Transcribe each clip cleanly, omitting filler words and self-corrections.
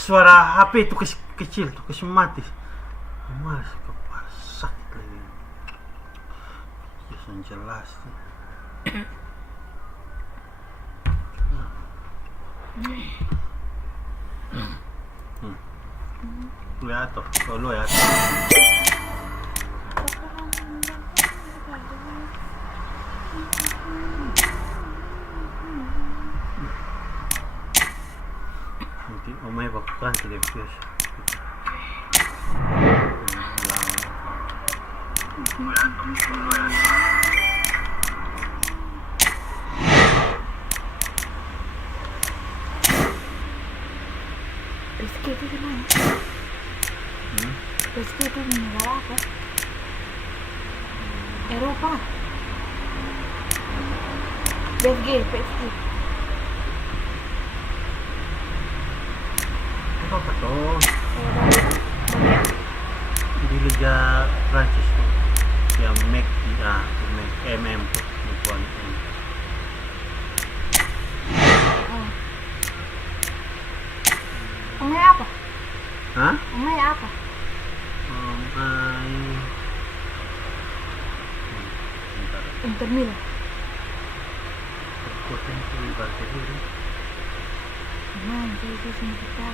suara HP itu kecil tuh, kasih mati. Mas kepala sakit lagi. Yang jelas. Lihat tuh, kalau ya. Nanti omay bakukan tidak biasa. Rizky itu gimana? Rizky itu negara apa? Eropa. PSG. Apa tuh? Di Liga Prancis tuh, yang MM tuh, bukan M. Omay apa? Hah? Omay apa? Inter Milan. Potensi Barcelona. Saya sini kita.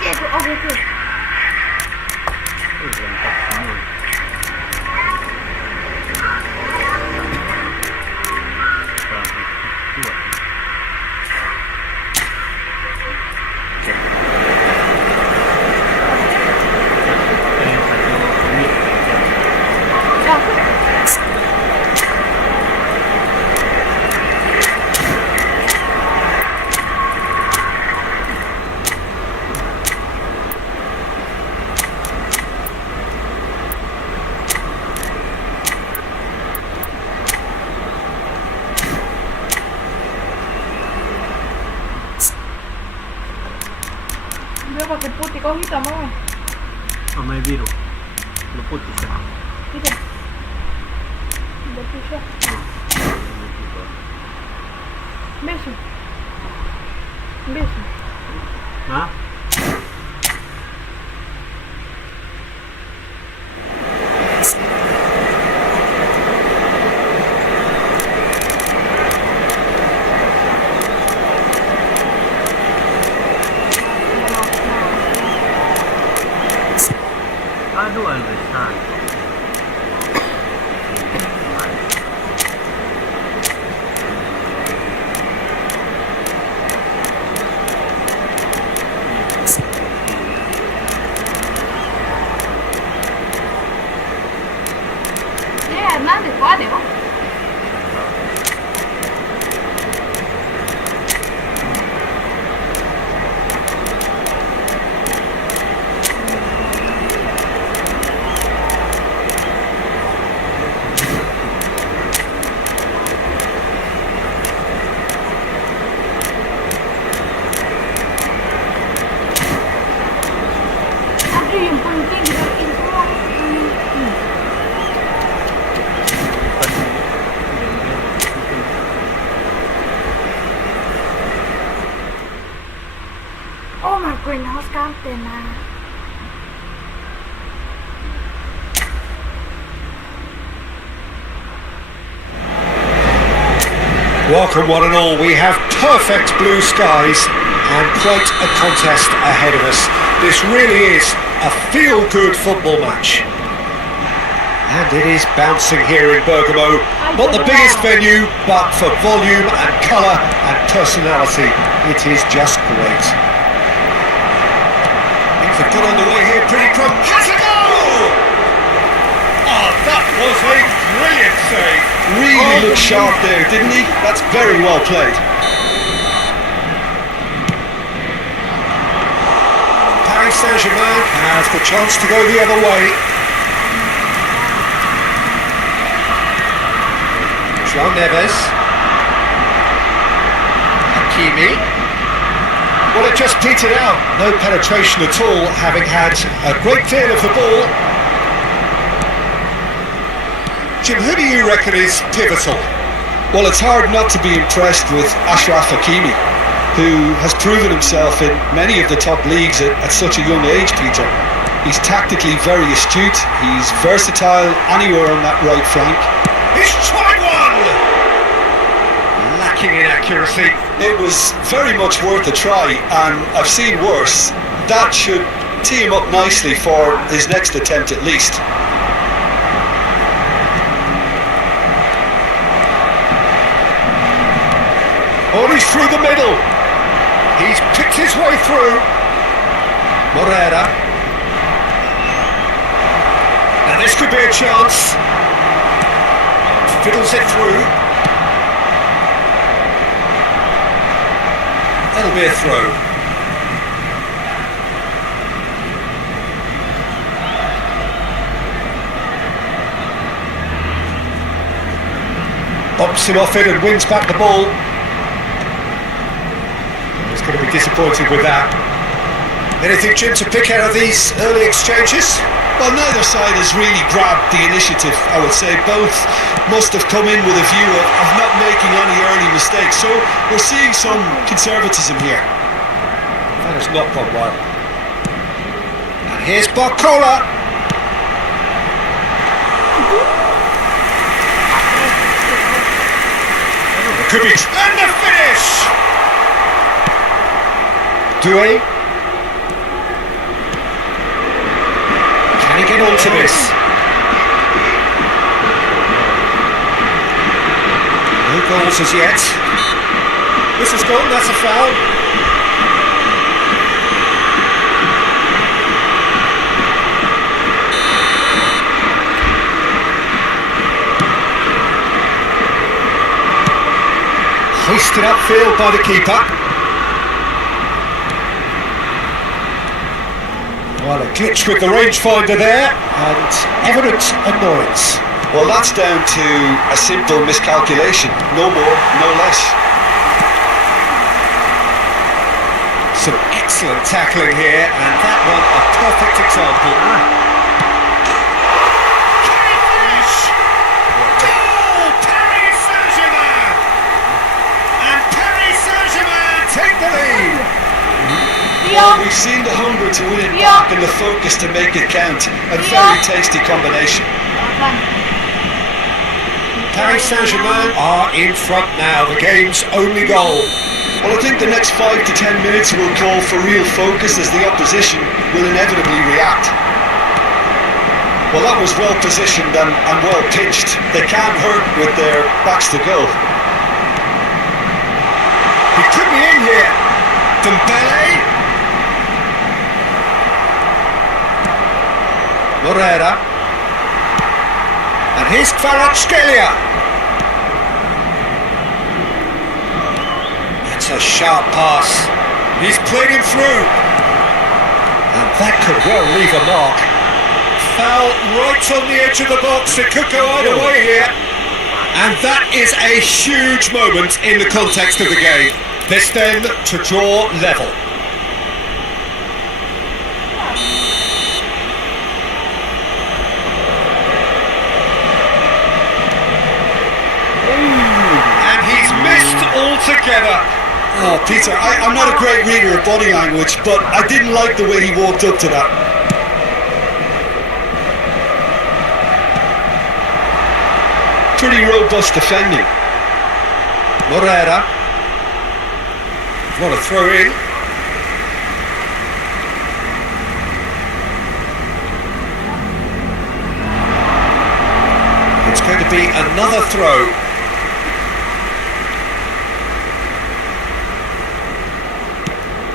Itu OGC. Lengkap semua. Dia pakai putih, kau hitam apa? Sama biru. Lu putih kan? Hitam. Udah pisah. Besok. Hah? Aduh, Alvesan. Hernández, ¿cuál es? Yang penting gerakin semua. Oh my goodness, kapten na. Welcome one and all, we have perfect blue skies and quite a contest ahead of us. This really is a feel-good football match. And it is bouncing here in Bergamo, not the biggest venue, but for volume and colour and personality, it is just great. Things have got underway here pretty quick. Has a goal! Oh, that was a brilliant really looked sharp there, didn't he? That's very well played. Paris Saint-Germain has the chance to go the other way. Jean Neves. Hakimi. Well, it just petered out. No penetration at all, having had a great deal of the ball. Jim, who do you reckon is pivotal? Well, it's hard not to be impressed with Achraf Hakimi, who has proven himself in many of the top leagues at such a young age, Peter. He's tactically very astute, he's versatile anywhere on that right flank. He's tried one! Lacking in accuracy. It was very much worth a try, and I've seen worse. That should tee him up nicely for his next attempt at least. Oh, he's through the middle. He's picked his way through. Morera. Now this could be a chance. Fiddles it through. That'll be a throw. Bumps him off it and wins back the ball. He's going to be disappointed with that. Anything, Jim, to pick out of these early exchanges? Well, neither side has really grabbed the initiative, I would say. Both must have come in with a view of not making any early mistakes. So we're seeing some conservatism here. That has not gone well. And here's Bocil. Could be. And the finish! Doué. Can he get onto this? No goals as yet. This is gone, that's a foul. Hoisted upfield by the keeper. Well, a glitch with the rangefinder there, and evident annoyance. Well, that's down to a simple miscalculation, no more, no less. Some excellent tackling here, and that one a perfect example. Can he finish? Goal! Paris Saint-Germain! And Paris Saint-Germain take the lead! Well, we've seen the hunger to win it back and the focus to make it count. A very tasty combination. Paris Saint-Germain are in front now, the game's only goal. Well, I think the next 5 to 10 minutes will call for real focus as the opposition will inevitably react. Well, that was well positioned and well pitched. They can't hurt with their backs to goal. He could be in here. Dembele. Morera. And here's Kvaratskhelia. That's a sharp pass. He's played him through. And that could well leave a mark. Foul right on the edge of the box. It could go either way here. And that is a huge moment in the context of the game. This then to draw level. Altogether. Oh, Peter, I'm not a great reader of body language, but I didn't like the way he walked up to that. Pretty robust defending. Morera. What a throw in. It's going to be another throw.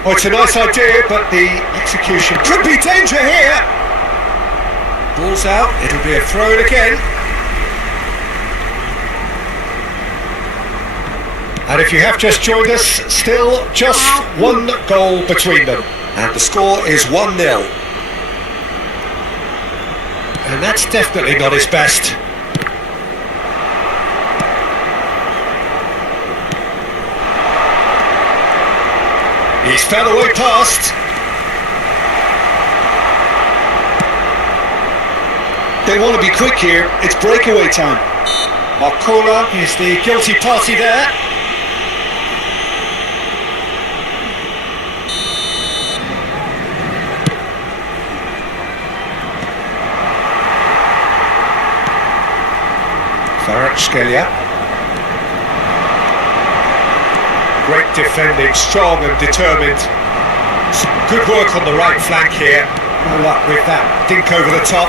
Oh, it's a nice idea, but the execution could be danger here. Ball's out, it'll be a throw in again. And if you have just joined us, still just one goal between them. And the score is 1-0. And that's definitely not his best. He's found a way past. They want to be quick here. It's breakaway time. Marcola is the guilty party there. Skelia. Great defending, strong and determined. Good work on the right flank here. No luck with that dink over the top.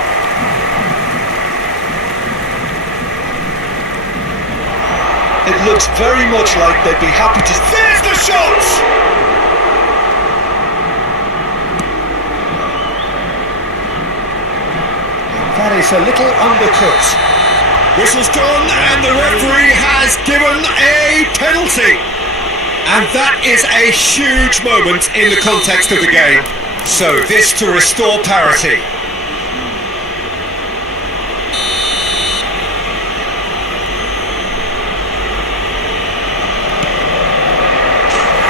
It looks very much like they'd be happy to... There's the shots! That is a little undercut. Whistle's gone and the referee has given a penalty. And that is a huge moment in the context of the game. So this to restore parity.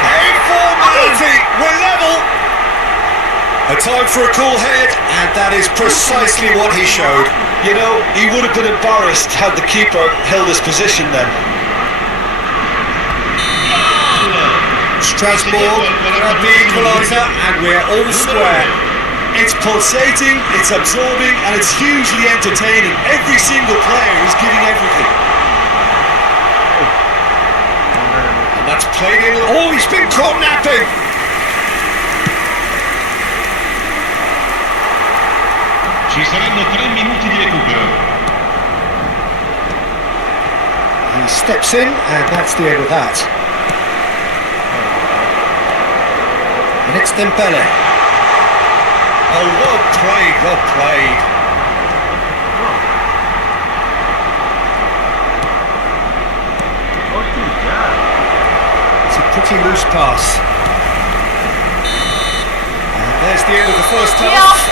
A formality, we're level. A time for a cool head, and that is precisely what he showed. You know, he would have been embarrassed had the keeper held his position then. Strasbourg grab the equaliser, and we're all square. It's pulsating, it's absorbing, and it's hugely entertaining. Every single player is giving everything. And that's played in. Oh, he's been caught napping. Ci saranno 3 minuti di recupero. He steps in, and that's the end of that. And it's Dembele. Oh, well played, well played. It's a pretty loose pass. And there's the end of the first half.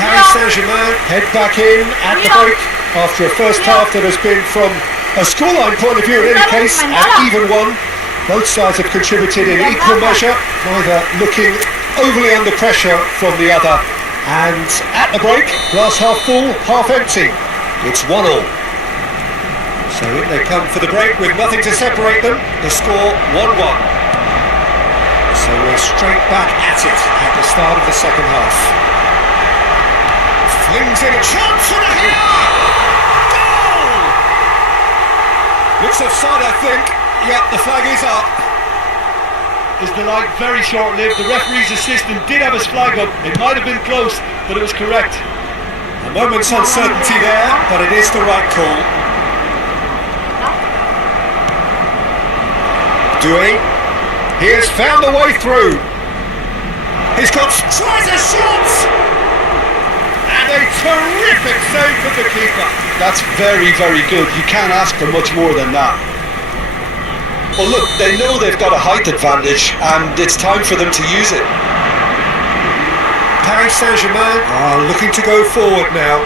Paris Saint-Germain head back in at the break after a first half that has been, from a scoreline point of view in any case, an even one. Both sides have contributed in equal measure, neither looking overly under pressure from the other. And at the break, glass half full, half empty. It's 1-1. So in they come for the break with nothing to separate them. The score 1-1. So we're straight back at it at the start of the second half. Flings in a chance for a here! Goal! Looks offside, I think. Yep, the flag is up. Is the line very short-lived? The referee's assistant did have his flag up. It might have been close, but it was correct. A moment's uncertainty there, but it is the right call. Doué. He has found a way through. He's got... tries a shot! And a terrific save from the keeper. That's very, very good. You can't ask for much more than that. Well, look, they know they've got a height advantage, and it's time for them to use it. Paris Saint-Germain are looking to go forward now.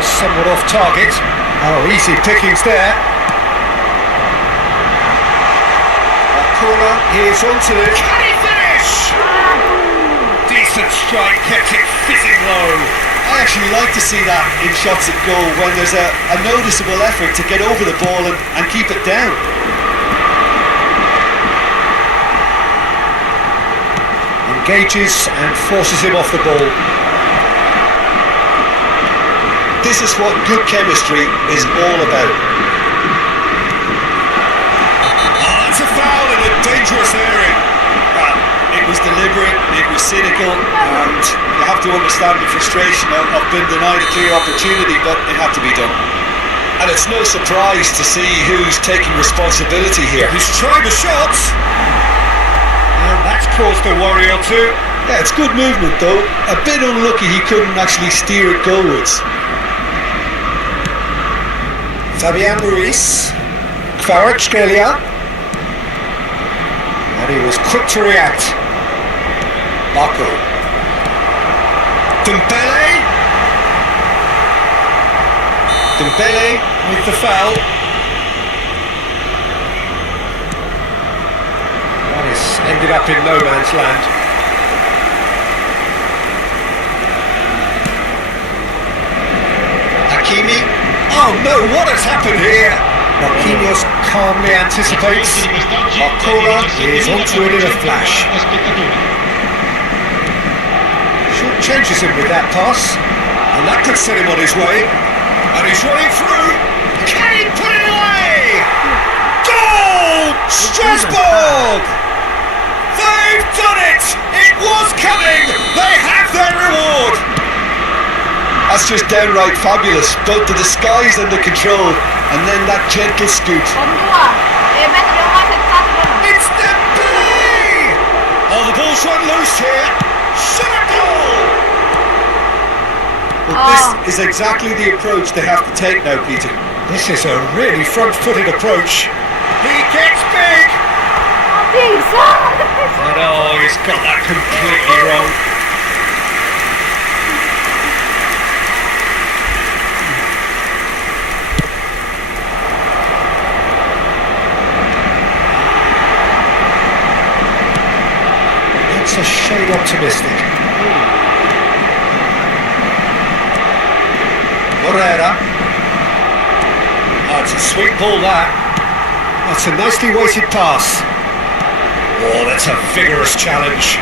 Somewhat off target. Oh, easy pickings there. Corner is onto it. Can he finish? Decent strike, kept it fizzing low. I actually like to see that in shots at goal, when there's a noticeable effort to get over the ball and keep it down. Engages and forces him off the ball. This is what good chemistry is all about. It's a foul in a dangerous area. It was deliberate, it was cynical, and you have to understand the frustration of being denied a clear opportunity, but it had to be done. And it's no surprise to see who's taking responsibility here. He's tried the shots, and that's caused a worry or two. Yeah, it's good movement though. A bit unlucky he couldn't actually steer it goalwards. Fabian Ruiz, Kvaratskhelia, and he was quick to react. Marco. Dembele with the foul. That has ended up in no man's land. Hakimi. Oh no, what has happened here? Marquinhos calmly anticipates. Marcola is onto it in a flash. Short changes him with that pass, and that could set him on his way. And he's running through. Can he put it away? Goal! Strasbourg! They've done it! It was coming! They have their reward! That's just downright fabulous. Both the disguise and the control, and then that gentle scoot. It's Dembele! Oh, the ball's run loose here. Shot a goal! Well, this is exactly the approach they have to take now, Peter. This is a really front-footed approach. He gets big! And oh, he's got that completely wrong. That's a shade optimistic. Morera. That's a sweet ball, that. That's a nicely weighted pass. Oh, that's a vigorous challenge.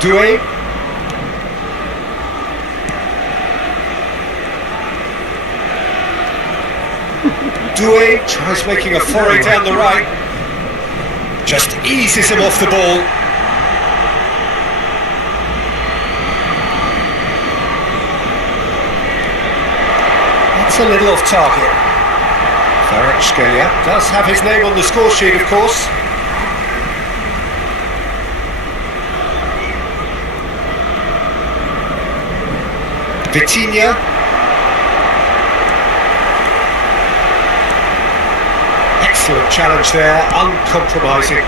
Doué. Doué tries making a foray down the right. Just eases him off the ball. That's a little off target. Kvaratskhelia does have his name on the score sheet, of course. Vitinha. Excellent challenge there, uncompromising.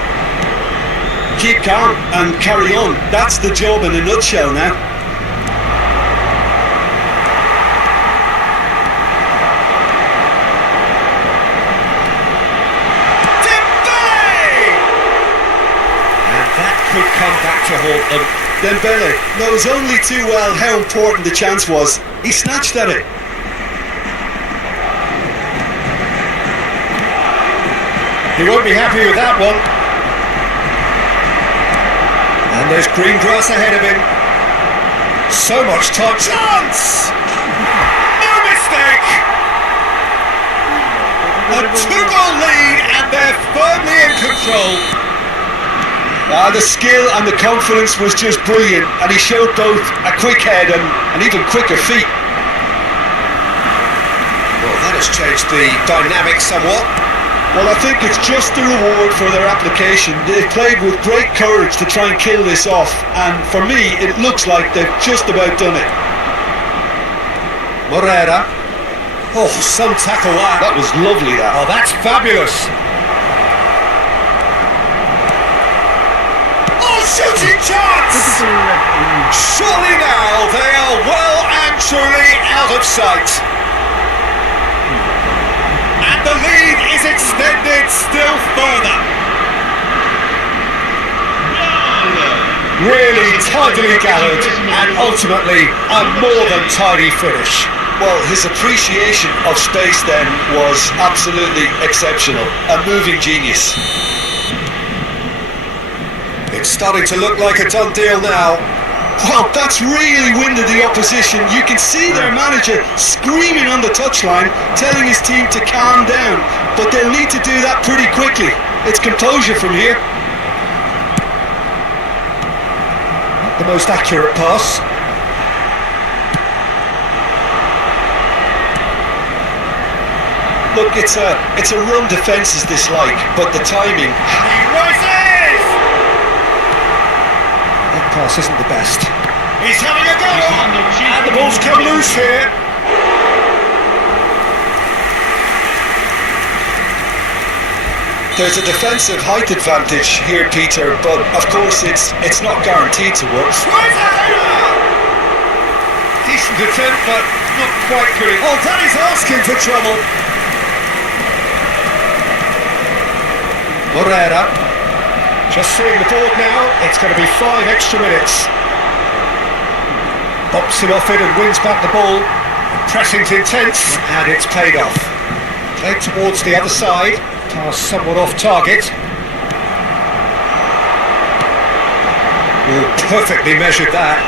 Keep calm and carry on. That's the job in a nutshell now. Dembele! And that could come back to haunt them. Dembele knows only too well how important the chance was. He snatched at it. He won't be happy with that one. And there's green grass ahead of him. So much time. Chance! No mistake! A 2-goal lead and they're firmly in control. The skill and the confidence was just brilliant, and he showed both a quick head and even quicker feet. Well, that has changed the dynamic somewhat. Well, I think it's just the reward for their application. They played with great courage to try and kill this off, and for me, it looks like they've just about done it. Morera. Oh, some tackle that. That was lovely, that. Oh, that's fabulous. Oh, shooting chance! Surely now they are well and truly out of sight. And the lead is extended still further. Really tidily gathered and ultimately a more than tidy finish. Well, his appreciation of space then was absolutely exceptional. A moving genius. It's starting to look like a done deal now. Well, that's really winded the opposition. You can see their manager screaming on the touchline, telling his team to calm down. But they'll need to do that pretty quickly. It's composure from here. Not the most accurate pass. Look, it's a run defence is dislike, but the timing. He rises! balance isn't the best. He's having a go! And the ball's come loose here. There's a defensive height advantage here, Peter, but of course it's not guaranteed to work. Decent attempt, but not quite good. Oh, that is asking for trouble. Morera. Just seeing the board now, it's going to be 5 extra minutes. Bocil off it and wins back the ball. Pressing's intense, and it's paid off. Played towards the other side. Pass somewhat off target. Oh, perfectly measured that.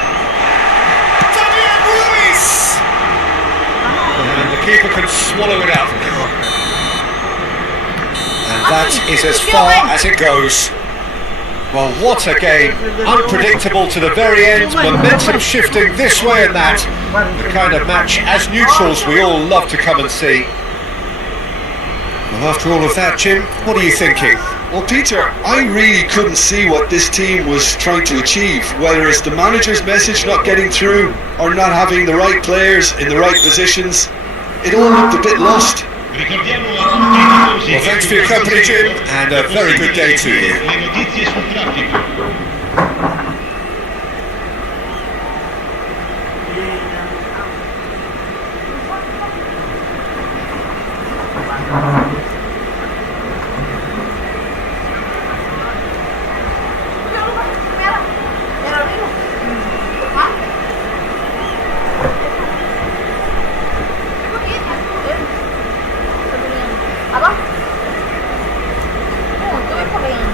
And the keeper can swallow it up. And that is as far as it goes. Well, what a game. Unpredictable to the very end. Momentum shifting this way and that. The kind of match, as neutrals, we all love to come and see. Well, after all of that, Jim, what are you thinking? Well, Peter, I really couldn't see what this team was trying to achieve, whether it's the manager's message not getting through or not having the right players in the right positions. It all looked a bit lost. Well, thanks for your company, Jim, and a very good day to you. Le notizie sul traffico. Apa? Oh, itu apa kayaknya?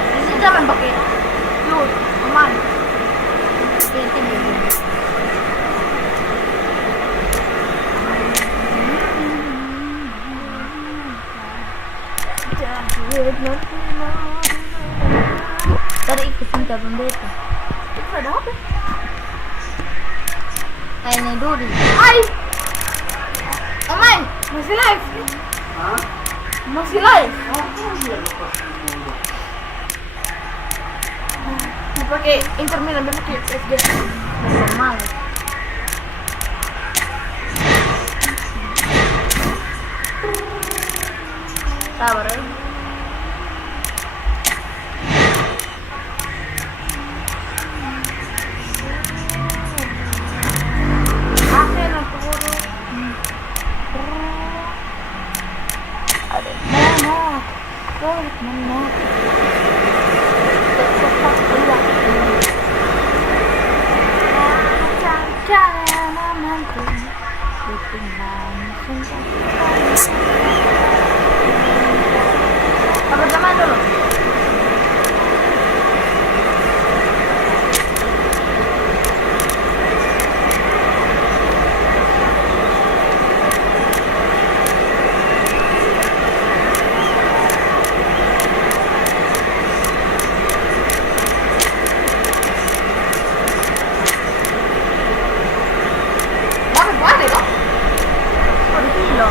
Di sini jangan pakai. Yuk, aman. Tadi kesinta bendeta. Itu ada apa? Ini dulu. Hai. Omai, masih live? Hah? Masih live? Dipakai intermittent, dipakai SD. Normal. Sabar ya. Apa zaman dulu? Bakit wala, no? Oh, di kilo.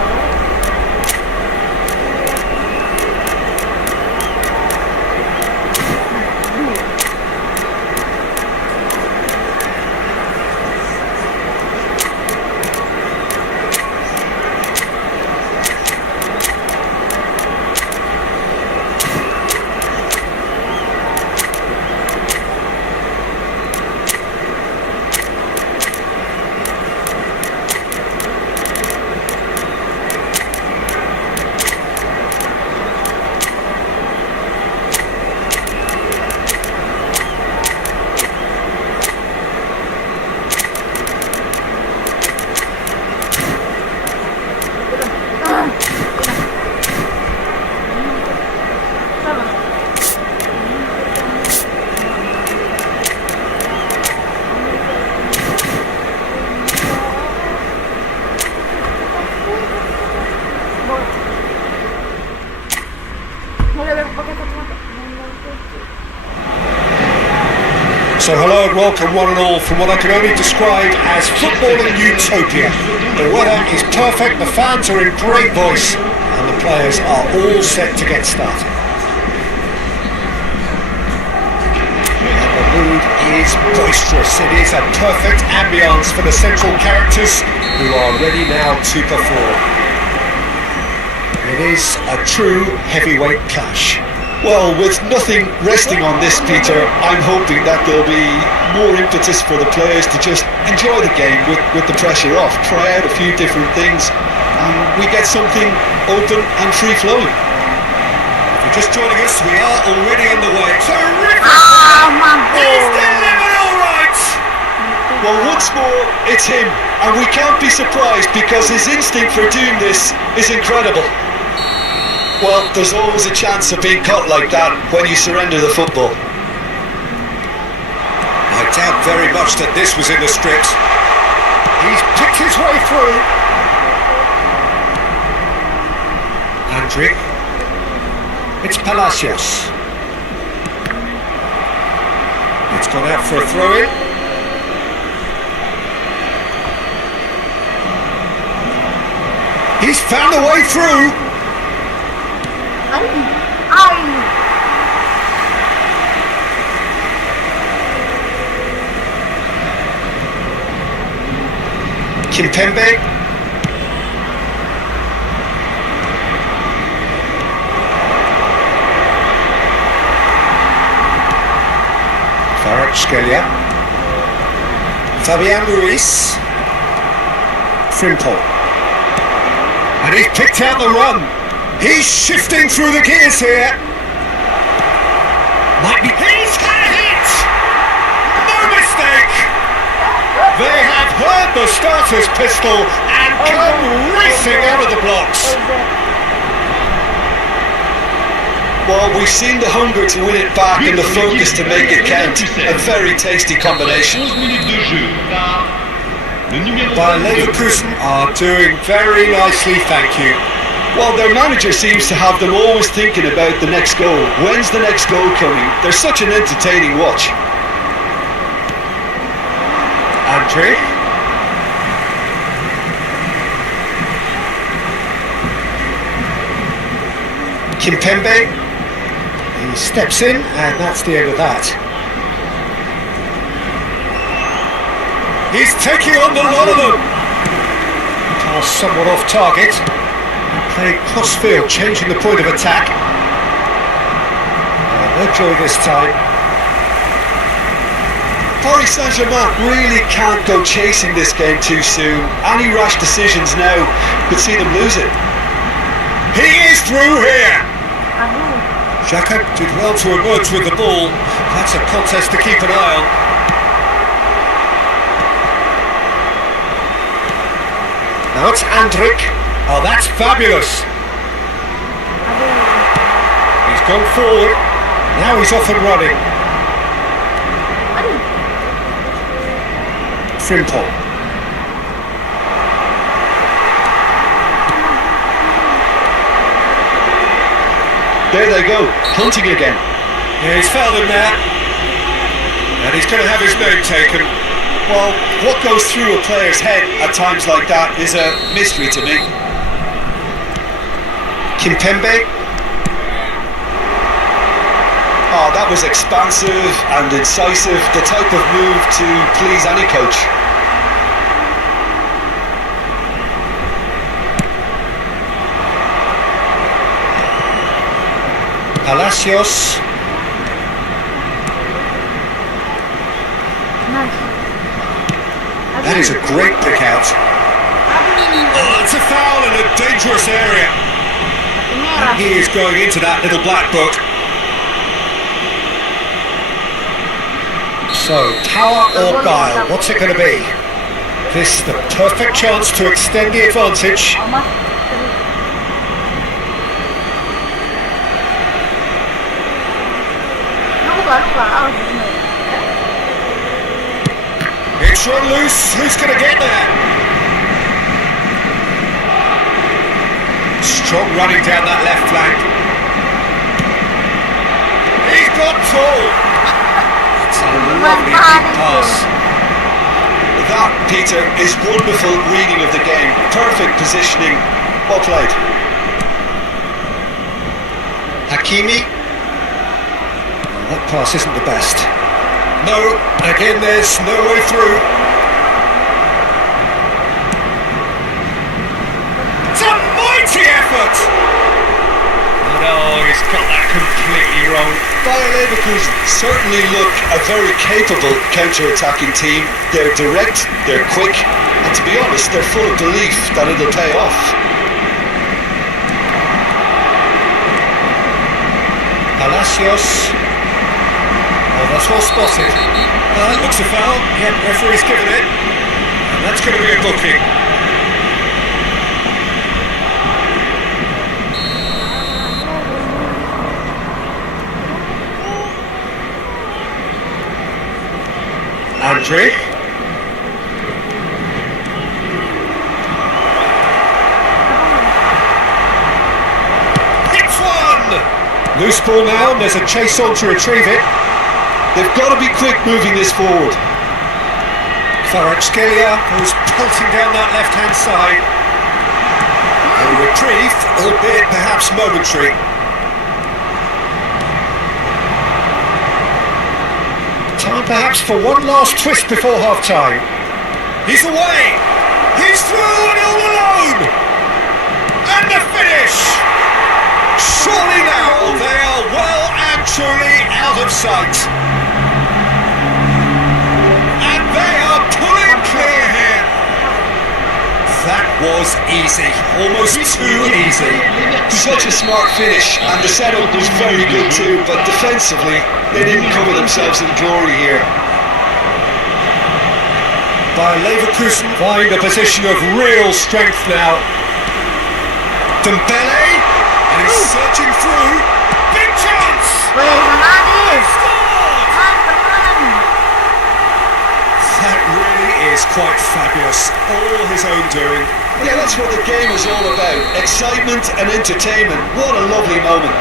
So hello and welcome one and all from what I can only describe as footballing utopia. The weather is perfect, the fans are in great voice, and the players are all set to get started. And the mood is boisterous. It is a perfect ambience for the central characters who are ready now to perform. It is a true heavyweight clash. Well, with nothing resting on this, Peter, I'm hoping that there'll be more impetus for the players to just enjoy the game with the pressure off, try out a few different things, and we get something open and free-flowing. If you're just joining us, we are already underway. Terrific! Mampus. He's delivered all right! Well, once more, it's him, and we can't be surprised because his instinct for doing this is incredible. Well, there's always a chance of being caught like that when you surrender the football. I doubt very much that this was in the script. He's picked his way through. Andriy. It's Palacios. It's gone out for a throw-in. He's found a way through. Kimpembe. Kvaratskhelia. Fabian Ruiz. Frimpong. And he's picked out the run. He's shifting through the gears here. Might be. He's had a hit! No mistake! They have heard the starter's pistol and come racing out of the blocks. Well, we've seen the hunger to win it back and the focus to make it count. A very tasty combination. 11 minutes de jeu par le numéro Bayer 22. Leverkusen are doing very nicely, thank you. Well, their manager seems to have them always thinking about the next goal. When's the next goal coming? They're such an entertaining watch. Andriy. Kimpembe. He steps in, and that's the end of that. He's taking on the lot of them. Pass somewhat off target. Playing cross-field, changing the point of attack. No joy this time. Paris Saint-Germain really can't go chasing this game too soon. Any rash decisions now could see them lose it. He is through here! Xhaka did well to emerge with the ball. That's a contest to keep an eye on. Now it's Andriy. Oh, that's fabulous! He's gone forward. Now he's off and running. Frimpong. There they go, hunting again. Yeah, he's found him there. And he's going to have his name taken. Well, what goes through a player's head at times like that is a mystery to me. Kimpembe. Oh, that was expansive and incisive, the type of move to please any coach. Palacios. That is a great pick out. Oh, that's a foul in a dangerous area. And he is going into that little black book. So, power or guile, what's it going to be? This is the perfect chance to extend the advantage. It's run loose, who's going to get there? Strong running down that left flank. He's got tall. It's a lovely deep pass. That, Peter, is wonderful reading of the game. Perfect positioning. Well played. Hakimi. That pass isn't the best. No, again there's no way through. It's a mighty effort! No, he's got that completely wrong. Bayer Leverkusen certainly look a very capable counter-attacking team. They're direct, they're quick, and to be honest, they're full of belief that it'll pay off. Palacios. Oh, that's well spotted. That looks a foul. Yep, referee's given it. And that's going to be a booking. Andre. Hits one! Loose ball now, and there's a chase on to retrieve it. They've got to be quick moving this forward. Kvaratskhelia goes pelting down that left-hand side. A reprieve, albeit perhaps momentary. Time perhaps for one last twist before half-time. He's away! He's through and all alone! And the finish! Surely now they are well and truly out of sight. And they are pulling clear here. That was easy, almost too easy. Such a smart finish, and the setup was very good too, but defensively, they didn't cover themselves in glory here. Bayer Leverkusen find a position of real strength now. Dembele, and he's searching through. Big chance! That really is quite fabulous. All his own doing. Yeah, that's what the game is all about. Excitement and entertainment. What a lovely moment.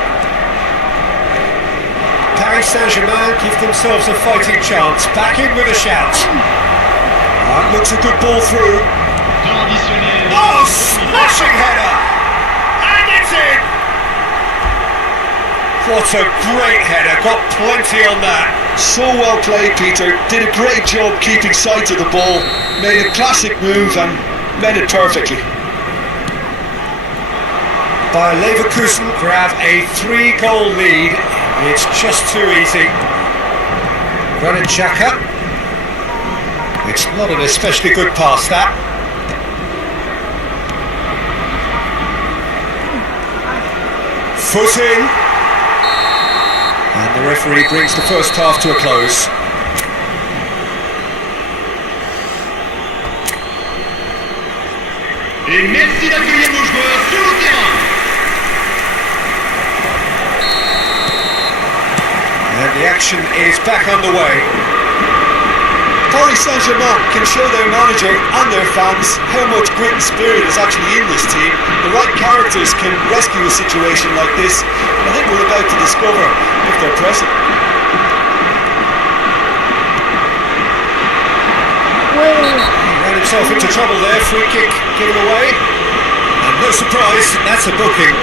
Paris Saint-Germain give themselves a fighting chance. Back in with a shout. That looks a good ball through. Temps additionnel. Oh, smashing header! And it's in! What a great header. Got plenty on that. So well played, Peter. Did a great job keeping sight of the ball. Made a classic move and met it perfectly. Bayer Leverkusen grab a 3-goal lead. It's just too easy. Granit Xhaka. It's not an especially good pass, that. Foot in. And the referee brings the first half to a close. Et merci d'accueillir nos joueurs sur le terrain. And the action is back underway. Paris Saint-Germain can show their manager and their fans how much grit and spirit is actually in this team. The right characters can rescue a situation like this, and I think we're about to discover if they're present. He ran himself into trouble there, free kick given away. And no surprise, that's a booking.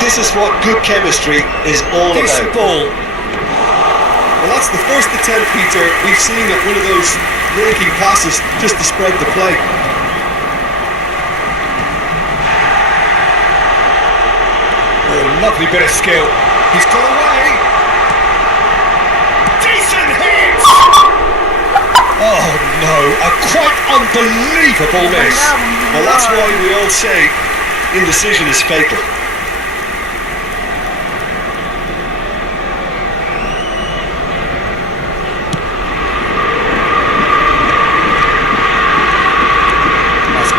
This is what good chemistry is all Decent about. ball. Well, that's the first attempt, Peter, we've seen at one of those breaking passes just to spread the play. Oh, lovely bit of skill. He's got away. Decent hit! Oh no, a quite unbelievable miss. Well, that's why we all say indecision is fatal.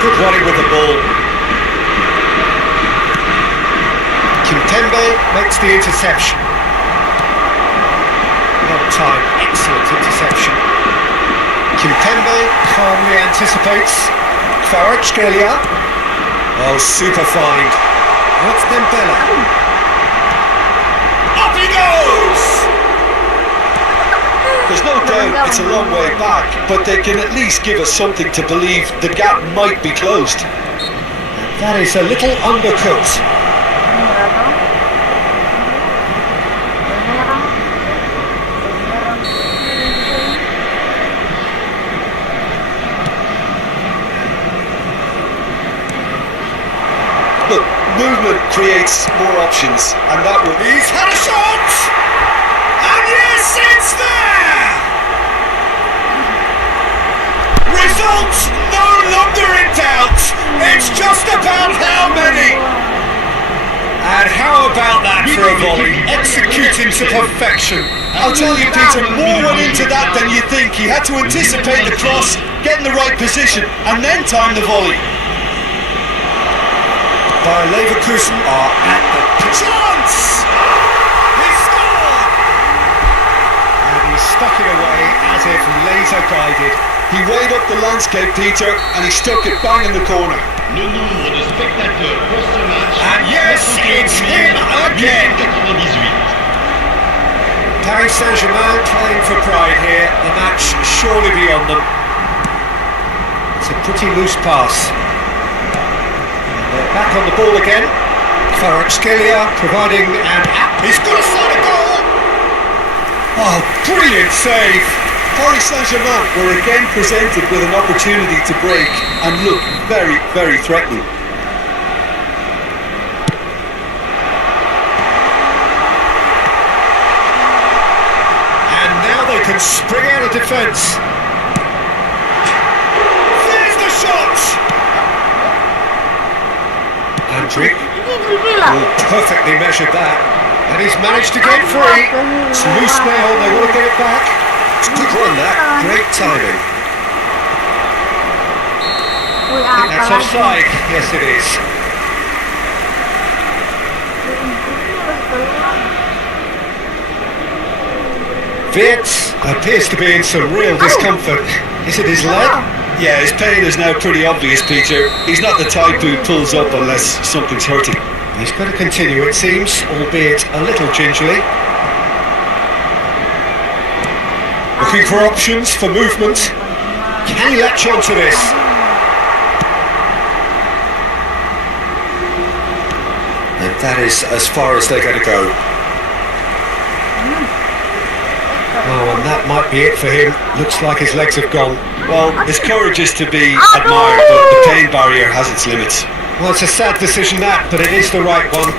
Good running with the ball. Kimpembe makes the interception. Well timed, excellent interception. Kimpembe calmly anticipates. Kvaratskhelia. Oh, super find. What's Dembele? Up he goes! There's no doubt it's a long way back, but they can at least give us something to believe the gap might be closed. That is a little undercooked. Look, movement creates more options, and that would... He's had a shot! And yes, it's there! Result no longer in doubt. It's just about how many. And how about that for a volley? Executing to perfection. I'll tell you, Peter, more went into that than you think. He had to anticipate the cross, get in the right position, and then time the volley. By Leverkusen are at the chance! He scored! And he stuck it away as if laser guided. He weighed up the landscape, Peter, and he stuck it bang in the corner. Le nombre de spectateurs pour ce match. And yes, it's him again! 98. Paris Saint-Germain playing for pride here. The match surely beyond them. It's a pretty loose pass. They're back on the ball again. Kvaratskhelia providing an... He's got a shot, a goal! Oh, brilliant save! Paris Saint-Germain were again presented with an opportunity to break and look very, very threatening. And now they can spring out of defence. There's the shot! Andrick. Oh, perfectly measured that. And he's managed to get free. It's loose now, they want to get it back. It's a good run that, great timing. I think that's offside, yes it is. Wirtz appears to be in some real discomfort. Is it his leg? Yeah, his pain is now pretty obvious, Peter. He's not the type who pulls up unless something's hurting. He's got to continue, it seems, albeit a little gingerly. Looking for options, for movement. Can he latch on to this? And that is as far as they're going to go. Oh, and that might be it for him. Looks like his legs have gone. Well, his courage is to be admired, but the pain barrier has its limits. Well, it's a sad decision that, but it is the right one.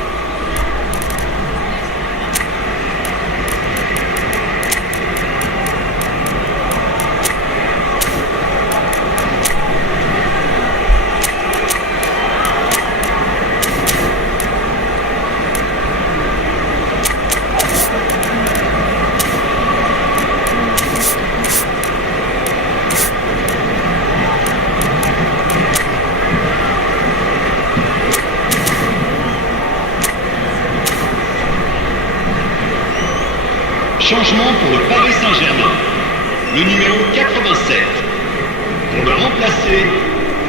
Changement pour le Paris Saint-Germain. Le numéro 87. Pour le remplacer,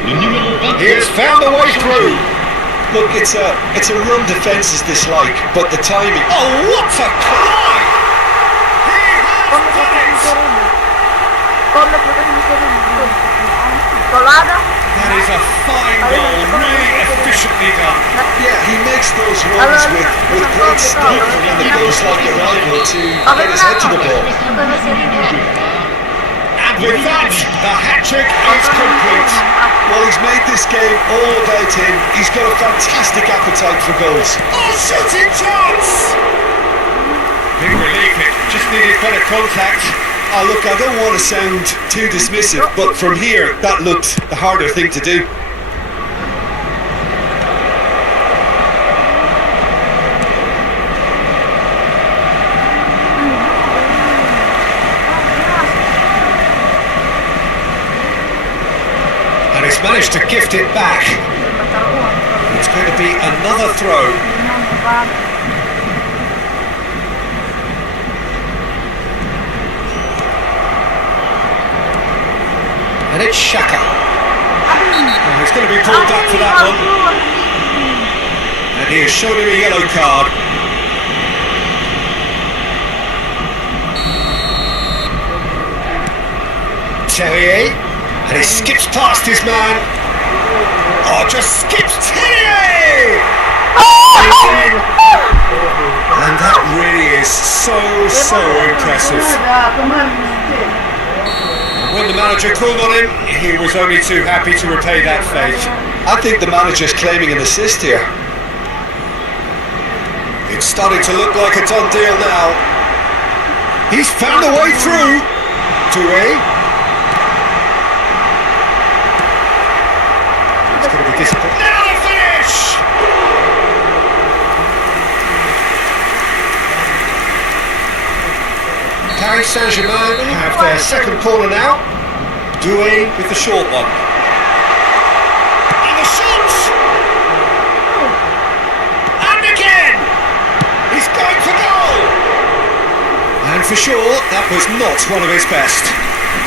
le numéro 21. He has found a way through. Look, it's a run defence is dislike, but the timing... Oh, what a climb! He has done it! That is a fine goal, really efficiently done. Yeah, he makes those runs with great style, and it goes like a rival to get his head to the ball. And with that, the hat-trick is complete. Well, he's made this game all about him. He's got a fantastic appetite for goals. Oh, shooting chance! Big relief, it just needed better contact. Look, I don't want to sound too dismissive, but from here, that looked the harder thing to do. And he's managed to gift it back. It's going to be another throw. And it's Xhaka. Oh, it's going to be be pulled back for that one. And he has shown him a yellow card. Terrier, and he skips past his man. Oh, just skips Terrier! And that really is so impressive. When the manager called on him, he was only too happy to repay that fate. I think the manager's claiming an assist here. It's starting to look like a done deal now. He's found a way through. Touré. It's going to be disappointing. Now the finish! Paris Saint-Germain have their second corner now. Doué with the short one. And the shot! And again! He's going for goal! And for sure, that was not one of his best.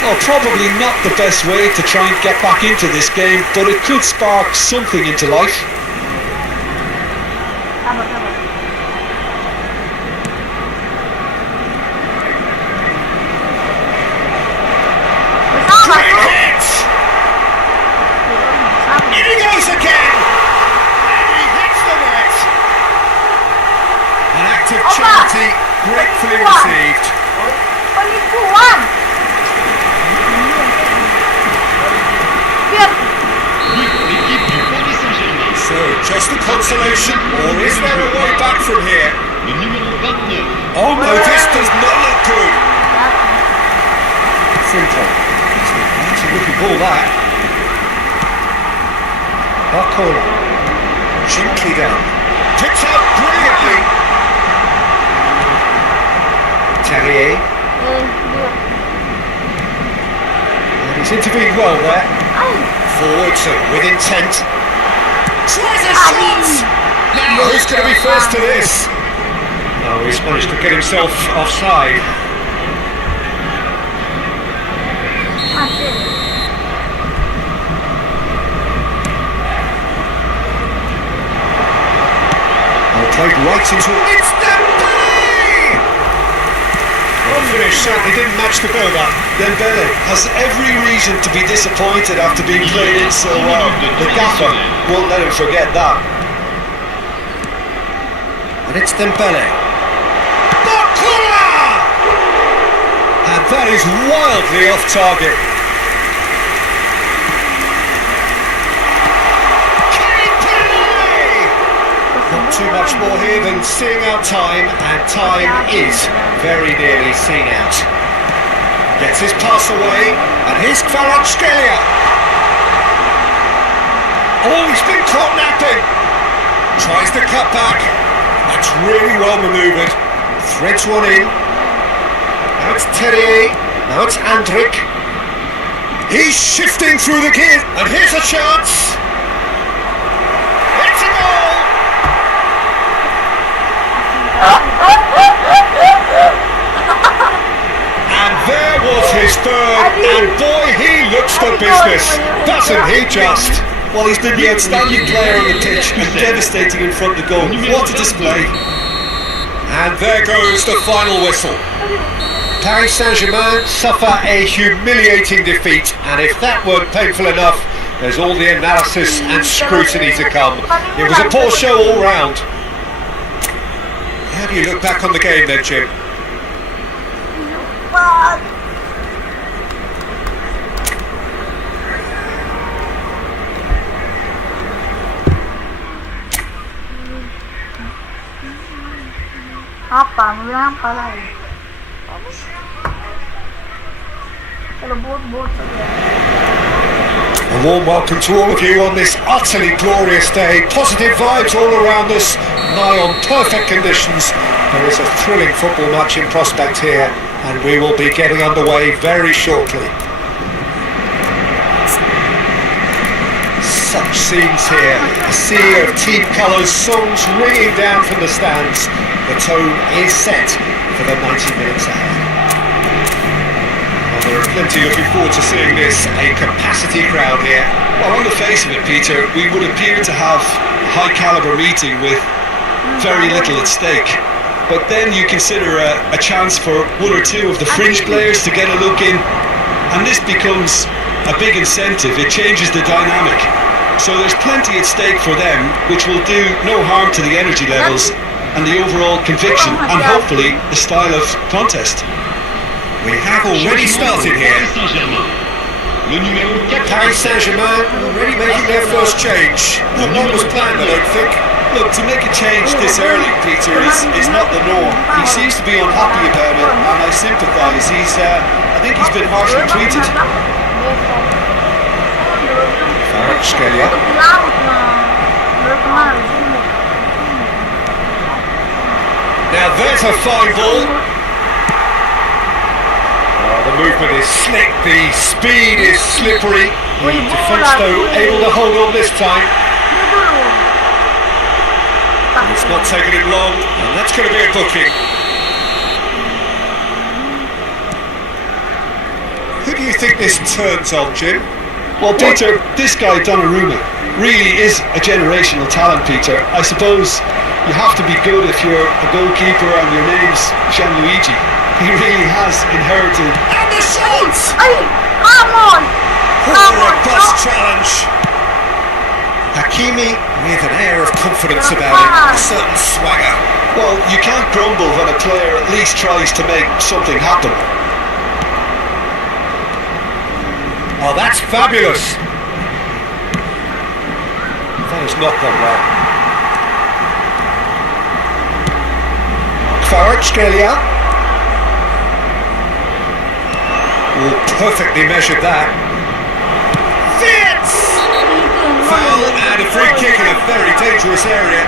Well, probably not the best way to try and get back into this game, but it could spark something into life. Great hit! In he goes again! And he hits the net! An act of charity gratefully received. Only 2-1. But pour l'équipe du Paris Saint-Germain. So, just a consolation, or is there a way back from here? Le numéro 29. Oh no, this does not look good! Simple. That's a looking ball, that. That corner. Gently down. Picked up brilliantly. Terrier. And he's intervened well there. Forwards and with intent. Tries a shot! Now who's going to be first to this? No, he's managed to get himself offside. Played right into it. It's Dembele! Well, the finish certainly didn't match the build-up. Dembele has every reason to be disappointed after being played in so well. The gaffer won't let him forget that. And it's Dembele. Bocil! And that is wildly off target. Not too much more here than seeing out time, and time is very nearly seen out. Gets his pass away, and here's Kvaratskhelia. Oh, he's been caught napping. Tries to cut back. That's really well manoeuvred. Threads one in. Now it's Terrier. Now it's Andrik. He's shifting through the gears, and here's a chance. It's a goal. And there was his third, and boy, he looks the business, doesn't he just? Well, he's been the outstanding player on the pitch and devastating in front of the goal. What a display. And there goes the final whistle. Paris Saint-Germain suffer a humiliating defeat, and if that weren't painful enough, there's all the analysis and scrutiny to come. It was a poor show all round. How do you look back on the game then, Jim? Apa? Mau bilang apa lagi? Kalau buat saja. A warm welcome to all of you on this utterly glorious day. Positive vibes all around us, nigh on perfect conditions. There is a thrilling football match in prospect here, and we will be getting underway very shortly. Such scenes here, a sea of team colours, songs ringing down from the stands. The tone is set for the 90 minutes ahead. Well, there are plenty looking forward to seeing this. A capacity crowd here. Well, on the face of it, Peter, we would appear to have a high-caliber meeting with very little at stake. But then you consider a chance for one or two of the fringe players to get a look in, and this becomes a big incentive. It changes the dynamic. So there's plenty at stake for them, which will do no harm to the energy levels and the overall conviction, and hopefully the style of contest. We have already started here. Paris Saint-Germain. Le numéro 4. Paris Saint-Germain already making their first change. Not what was planned, I don't think. Look, to make a change this early, Peter, is not the norm. He seems to be unhappy about it, and I sympathise. I think he's been harshly treated. Kvaratskhelia. Now there's a fine ball. The movement is slick, the speed is slippery. The defence though able to hold on this time. It's not taking it long, and that's going to be a booking. Who do you think this turns on, Jim? Well, Peter, this guy Donnarumma really is a generational talent, Peter. I suppose you have to be good if you're a goalkeeper and your name's Gianluigi. He really has inherited. And the shots! Come on! Robust challenge. Hakimi with an air of confidence about him, a certain swagger. Well, you can't grumble when a player at least tries to make something happen. Oh, that's fabulous. That has not gone well. Kvaratskhelia. Oh, perfectly measured that. Fits! Foul and a free kick in a very dangerous area.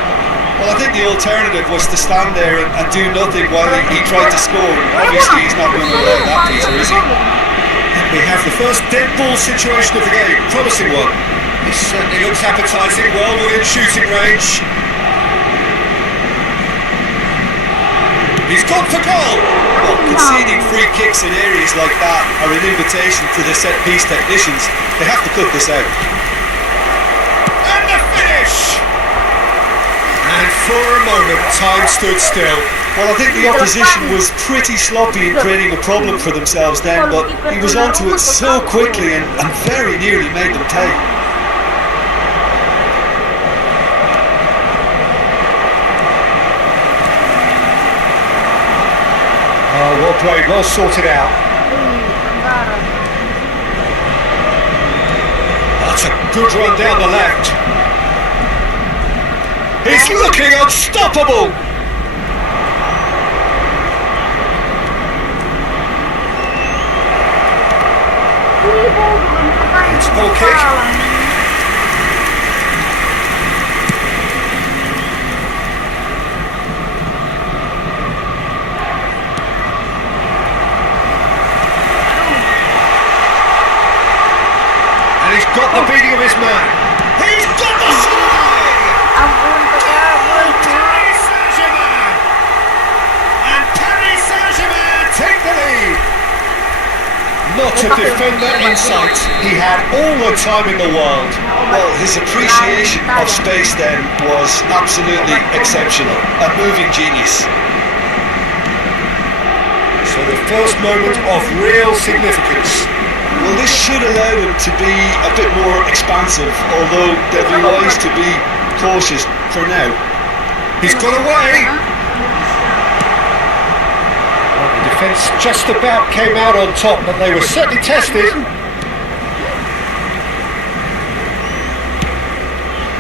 Well, I think the alternative was to stand there and do nothing while he tried to score. Obviously, he's not going to allow that, Peter, is he? We have the first dead ball situation of the game. Promising one. This certainly looks appetising, well within shooting range. He's gone for goal! Well, conceding free kicks in areas like that are an invitation to the set-piece technicians. They have to cut this out. And the finish! And for a moment, time stood still. Well, I think the opposition was pretty sloppy in creating a problem for themselves then, but he was onto it so quickly and very nearly made them pay. Oh, well played, well sorted out. That's a good run down the left. He's looking unstoppable! It's a goal kick. And he's got the beating of his man. He's got the Paris Saint-Germain! And Paris Saint-Germain take the lead. Not a defender in sight. He had all the time in the world. Well, his appreciation of space then was absolutely exceptional. A moving genius. So the first moment of real significance. Well, this should allow them to be a bit more expansive, although they'll be wise to be cautious for now. He's got away. Well, the defence just about came out on top, but they were certainly tested.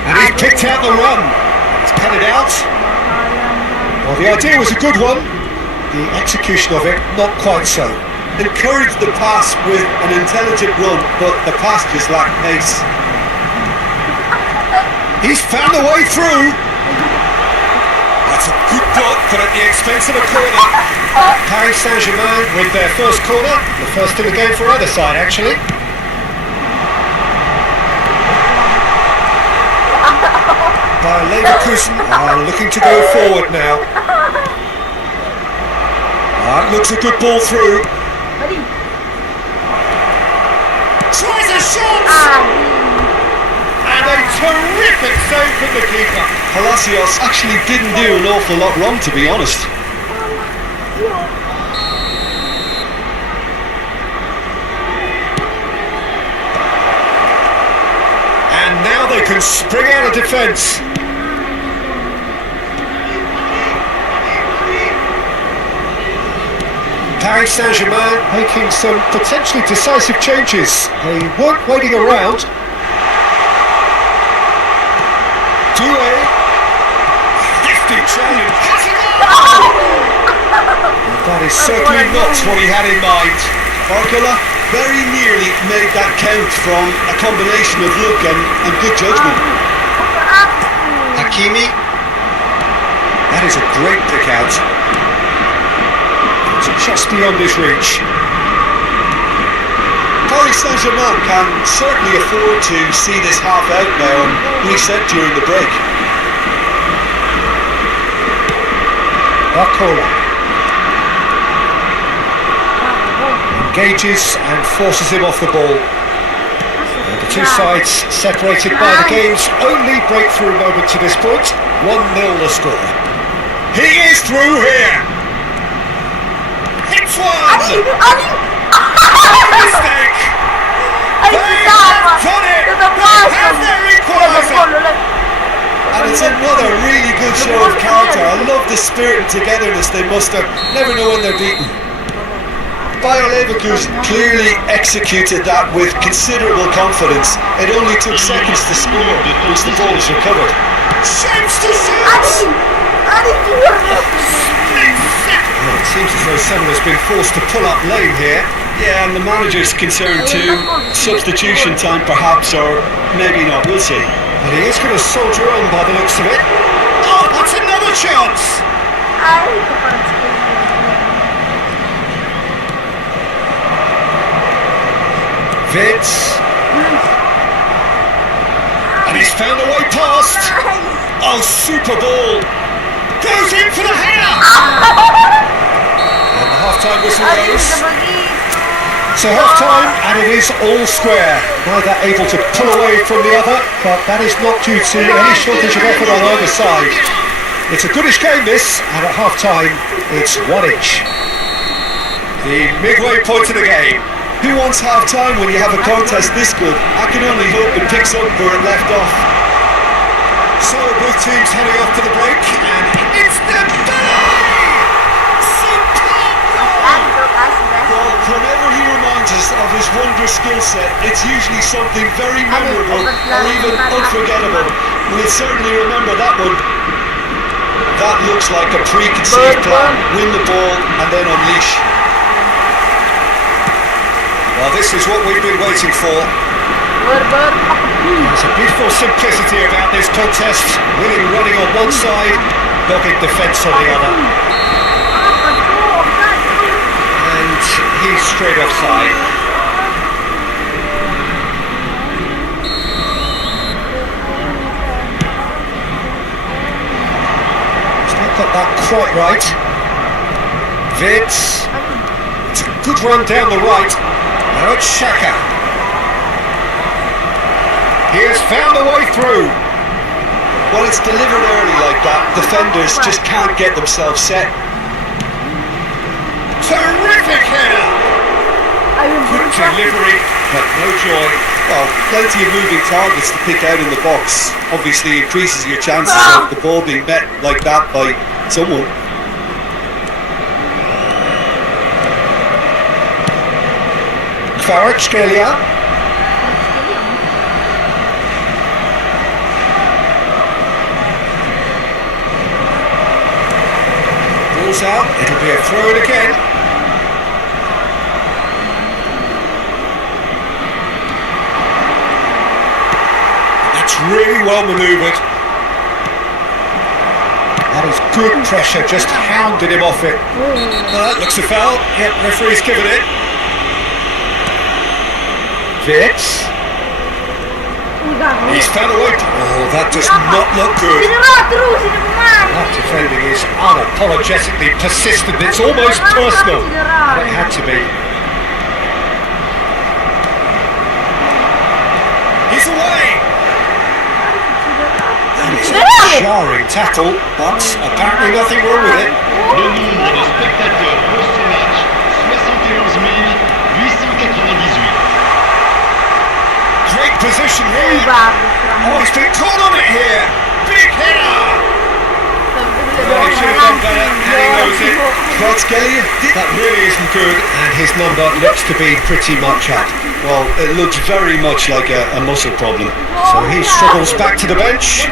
And he picked out the run. He's cut it out. Well, the idea was a good one. The execution of it, not quite so. Encouraged the pass with an intelligent run, but the pass just lacked pace. He's found a way through. That's a good block, but at the expense of a corner. Paris Saint-Germain with their first corner, the first in the game for either side, actually. Bayer Leverkusen are looking to go forward now. That looks a good ball through. shot! And a terrific save from the keeper. Palacios actually didn't do an awful lot wrong, to be honest. And now they can spring out of defence. Paris Saint-Germain making some potentially decisive changes. They weren't waiting around. Doué. Hefty challenge. That is certainly not what he had in mind. Barcola very nearly made that count from a combination of look and good judgment. Hakimi. That is a great pick out. It's just beyond his reach. Paris Saint-Germain can certainly afford to see this half out now and reset during the break. Barcola engages and forces him off the ball. And the two sides separated by the game's only breakthrough moment to this point. 1-0 the score. He is through here. Hits one. Mistake. They have done it. They have their equaliser. And it's another really good show of character. I love the spirit and togetherness they muster. Never know when they're beaten. Bayer Leverkusen clearly executed that with considerable confidence. It only took seconds to score once the ball was recovered. Chance to shoot. Well, it seems as though someone has been forced to pull up lane here. Yeah, and the manager's concerned too. Substitution time perhaps, or maybe not, we'll see. But he is going to soldier on by the looks of it. Oh, that's another chance! Vitz. And he's found a way past. Oh, super ball. Goes in for the header! And the half-time whistle goes. So half-time, and it is all square. Neither able to pull away from the other, but that is not due to any shortage of effort on either side. It's a goodish game this, and at half-time, it's 1-1. The midway point of the game. Who wants half-time when you have a contest this good? I can only hope it picks up where it left off. So both teams heading off to the break, and it's the Well, whenever he reminds us of his wondrous skill set, it's usually something very memorable or even unforgettable. We'll certainly remember that one. That looks like a preconceived plan. Win the ball and then unleash. Well, this is what we've been waiting for. There's a beautiful simplicity about this contest. Willing running on one side, dogged defence on the other. And he's straight offside. He's not got that quite right. Vitz. It's a good run down the right. Now it's Xhaka. He has found a way through. When it's delivered early like that, defenders just can't get themselves set. Terrific header! Good delivery, but no joy. Well, plenty of moving targets to pick out in the box. Obviously increases your chances of the ball being met like that by someone. Kvaratskhelia. Ball's out, it'll be a throw in again. That's really well manoeuvred. That is good pressure, just hounded him off it. That looks a foul. Yep, referee's given it. Vitz. He's found a way. Oh, that does not look good. That defending is unapologetically persistent. It's almost personal. But it had to be. jarring tackle, but apparently nothing wrong with it. Le nombre de spectateurs pour ce match, 71 898. Great position here. Oh, he's been caught on it here. Big hitter. Well, he should have done better, and he knows it. Kvaratskhelia, That really isn't good, and his number looks to be pretty much up. well, it looks very much like a muscle problem. So he struggles back to the bench.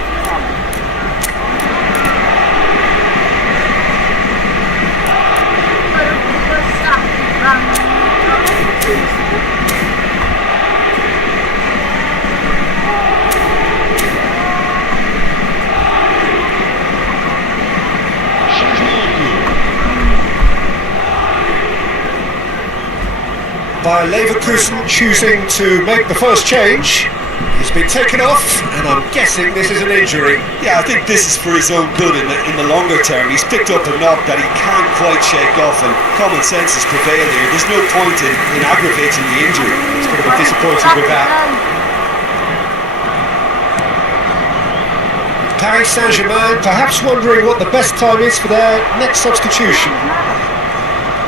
Changement en cours. By Leverkusen choosing to make the first change. He's been taken off, and I'm guessing this is an injury. Yeah, I think this is for his own good in the longer term. He's picked up a knock that he can't quite shake off, and common sense has prevailed here. There's no point in aggravating the injury. He's going to be disappointed with that. Paris Saint-Germain perhaps wondering what the best time is for their next substitution.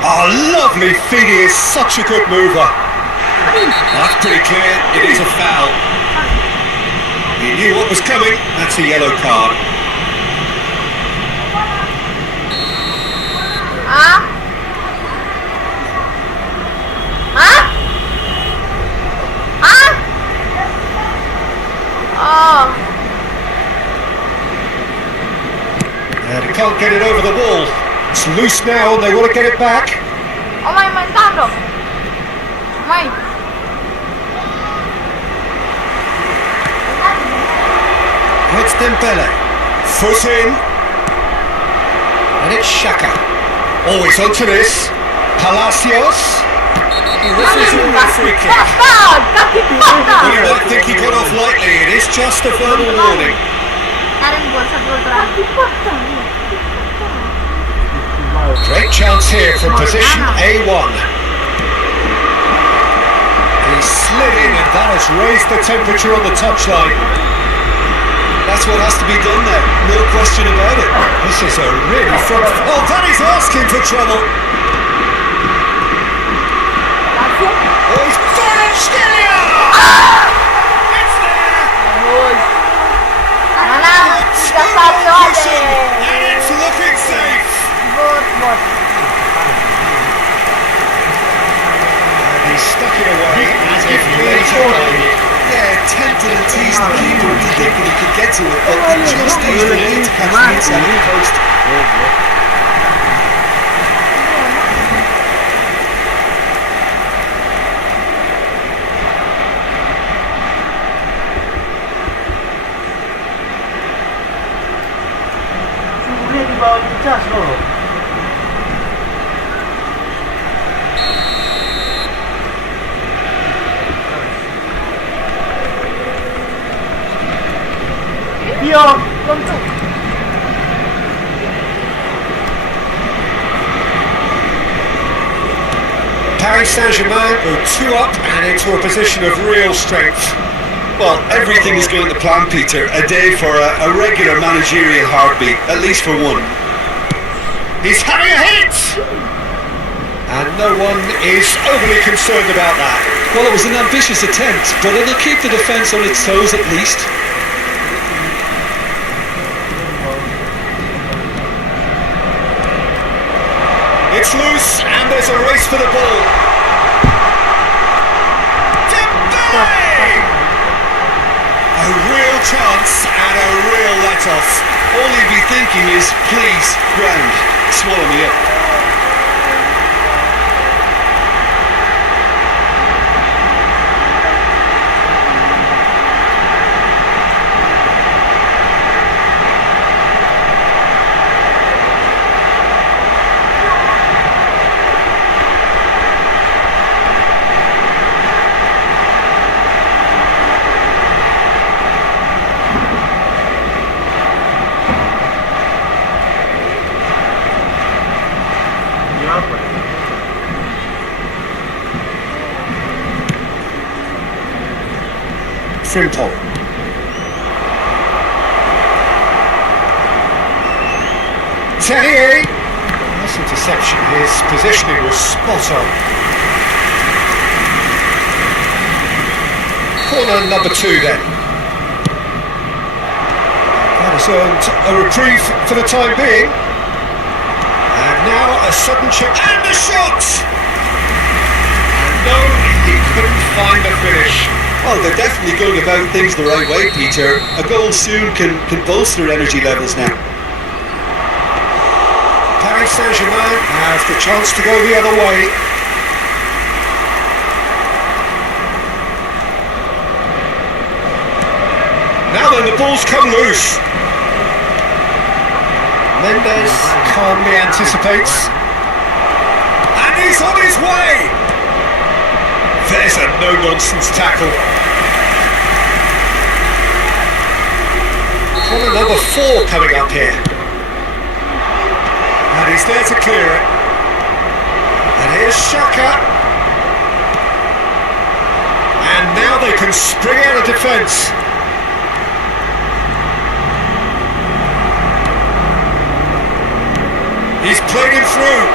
Oh, lovely feed. He is such a good mover. That's pretty clear. It is a foul. He knew what was coming. That's a yellow card. Hah? Hah? Hah? Oh. And he can't get it over the wall. It's loose now and they want to get it back. Oh my tanto. My. It's Dembele. Foot in. And it's Xhaka. Always onto this. Palacios. Oh, this is a real free kick. Well, you might think he got off lightly. It is just a verbal warning. Great chance here from position A1. He slid in and that has raised the temperature on the touchline. That's what has to be done there, no question about it. This is a really front... Oh, that is asking for trouble. Oh, he's Kvaratskhelia! It's there! And it's looking safe. And he stuck it away as if later on. Yeah, tempted and teased the keeper into thinking he could get to it, but he just used the way to catch the inside of the post. Paris Saint-Germain go 2 up and into a position of real strength. Well, everything is going to plan, Peter. A day for a regular managerial heartbeat, at least for one. He's having a hit! And no one is overly concerned about that. Well, it was an ambitious attempt, but it'll keep the defence on its toes at least. It's loose and there's a race for the ball. Dembele! A real chance and a real let-off. All you'd be thinking is, please, ground, swallow me up. Frimpong. Terrier. Nice interception. His positioning was spot on. Corner number 2 then. That has earned a reprieve for the time being. And now a sudden check and a shot! And no, he couldn't find the finish. Oh, they're definitely going about things the right way, Peter. A goal soon can bolster energy levels now. Paris Saint-Germain has the chance to go the other way. Now then, the ball's come loose. Mendes calmly anticipates. And he's on his way! There's a no-nonsense tackle. Corner number 4 coming up here. And he's there to clear it. And here's Shaka. And now they can spring out of defence. He's played him through.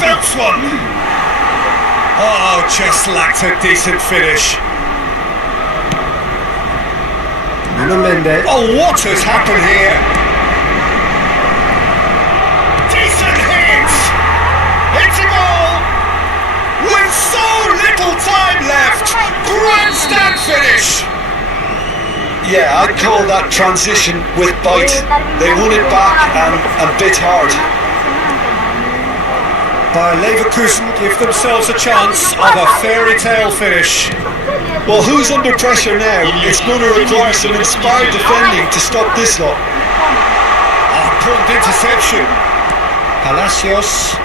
Belts one. Oh, just lacked a decent finish. Mendes. Oh, what has happened here? Decent hit! It's a goal! With so little time left! Grandstand finish! Yeah, I'd call that transition with bite. They won it back and bit hard. Bayer Leverkusen give themselves a chance of a fairy tale finish. Well, who's under pressure now? It's going to require some inspired defending to stop this lot. Important interception. Palacios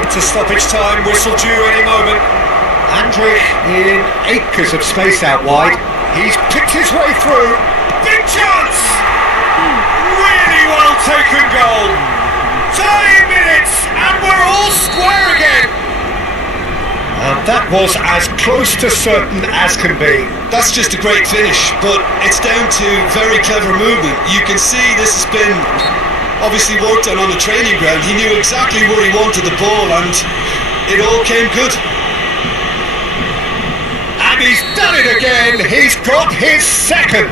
into stoppage time, whistle due any moment. Andrich in acres of space out wide. He's picked his way through. Big chance! Really well taken goal. 30 minutes and we're all square again. And that was as close to certain as can be. That's just a great finish, but it's down to very clever movement. You can see this has been obviously worked on the training ground. He knew exactly where he wanted the ball and it all came good. And he's done it again. He's got his second.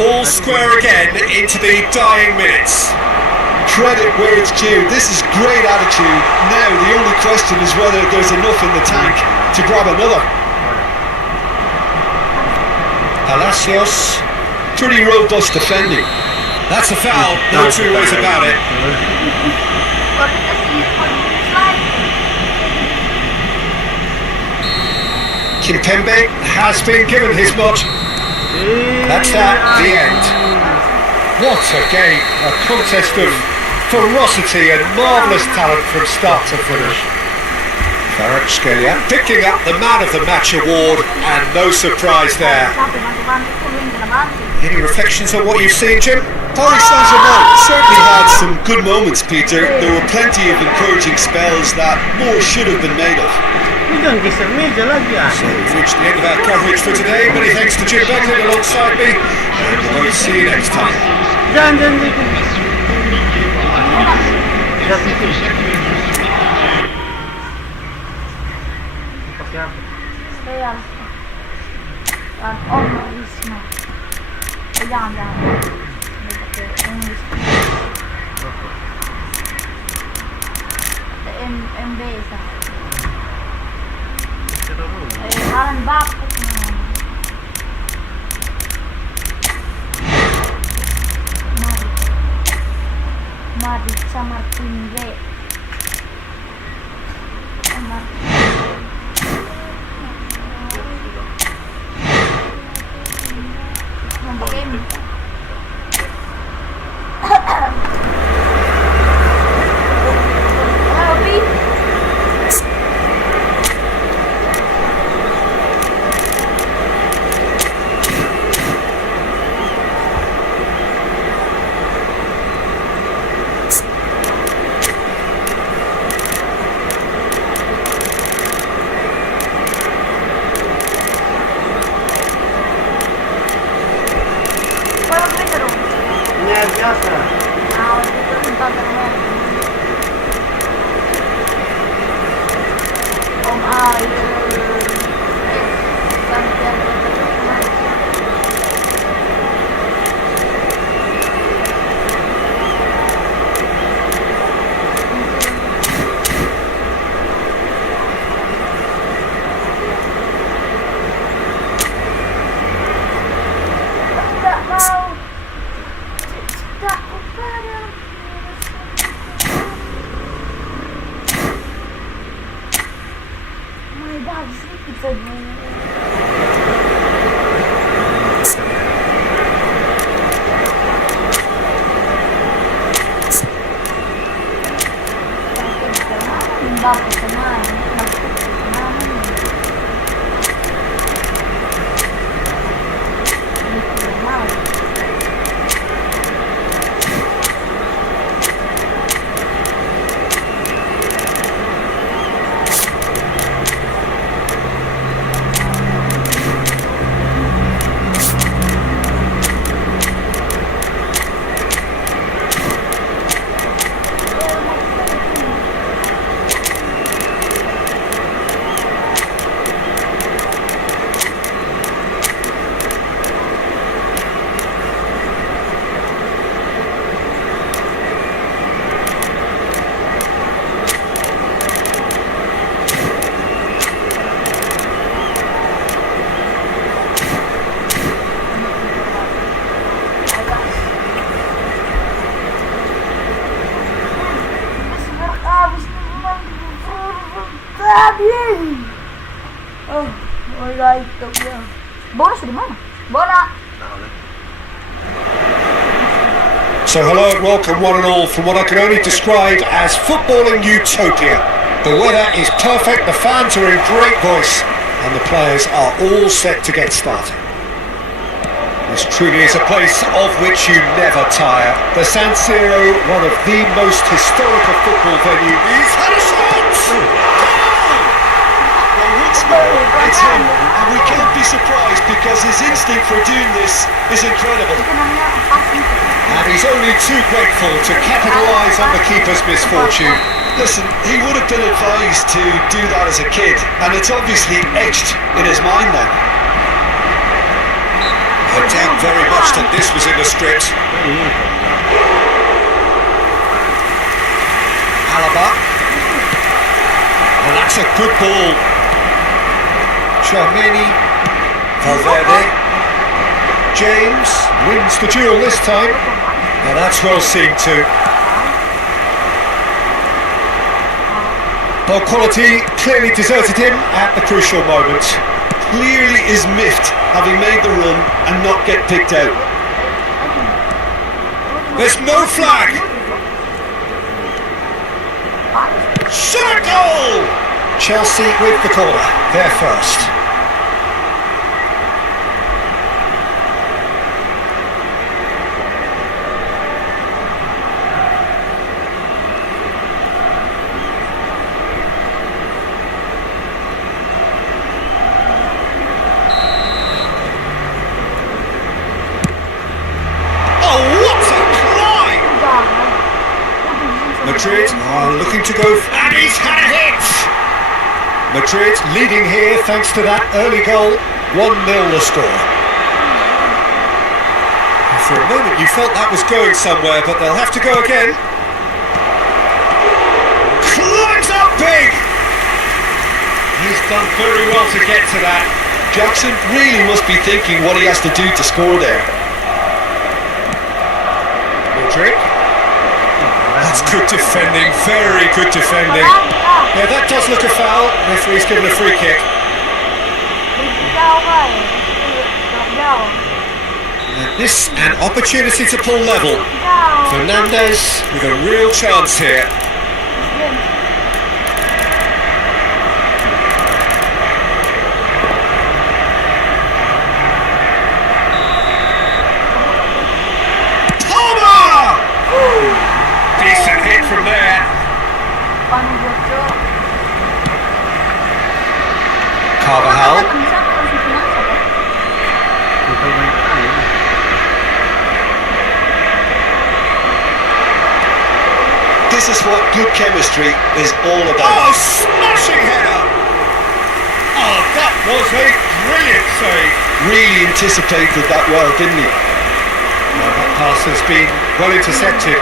All square again into the dying minutes. Credit where it's due. This is great attitude. Now the only question is whether there's enough in the tank to grab another. Palacios. Pretty robust defending. That's a foul, no two ways about it. Kimpembe has been given his nod. That's that, the end. What a game, a contest of ferocity and marvellous talent from start to finish. Kvaratskhelia picking up the Man of the Match award, and no surprise there. Any reflections on what you've seen, Jim? Paris Saint-Germain certainly had some good moments, Peter. There were plenty of encouraging spells that more should have been made of. So we've reached the end of our coverage for today. Many thanks to Jim Becklin alongside me, and we'll see you next time. Maritza Martin Re. biasa. Ah, itu tempat terbaik. Om air. Gantian tak mau. Tak kepada. My God, sedikit saja. Bapak teman, oh, mulai itu ya. Bola di mana? Bola. So hello and welcome one and all from what I can only describe as footballing utopia. The weather is perfect, the fans are in great voice, and the players are all set to get started. This truly is a place of which you never tire. The San Siro, one of the most historical football venues. He's had a shot! It's him, and we can't be surprised because his instinct for doing this is incredible. And he's only too grateful to capitalise on the keeper's misfortune. Listen, he would have been advised to do that as a kid, and it's obviously etched in his mind now. I doubt very much that this was in the script. Alaba. And that's a good ball. Charmini. Valverde. James wins the duel this time. And that's well seen too. Ball quality clearly deserted him at the crucial moment. Clearly is miffed having made the run and not get picked out. There's no flag! Shot goal! Chelsea with the corner, they're first. Madrid are looking to go, and he's had a hit! Madrid leading here thanks to that early goal, 1-0 the score. And for a moment you felt that was going somewhere, but they'll have to go again. Climbs up big! He's done very well to get to that. Jackson really must be thinking what he has to do to score there. Madrid. That's good defending, very good defending. Yeah, that does look a foul. Referee's given a free kick. And this an opportunity to pull level. Fernandez with a real chance here. Decent hit from there. Carvajal. This is what good chemistry is all Oh, about. smashing header! Oh, that was a brilliant save. Really anticipated that well, didn't he? Well, that pass has been well intercepted.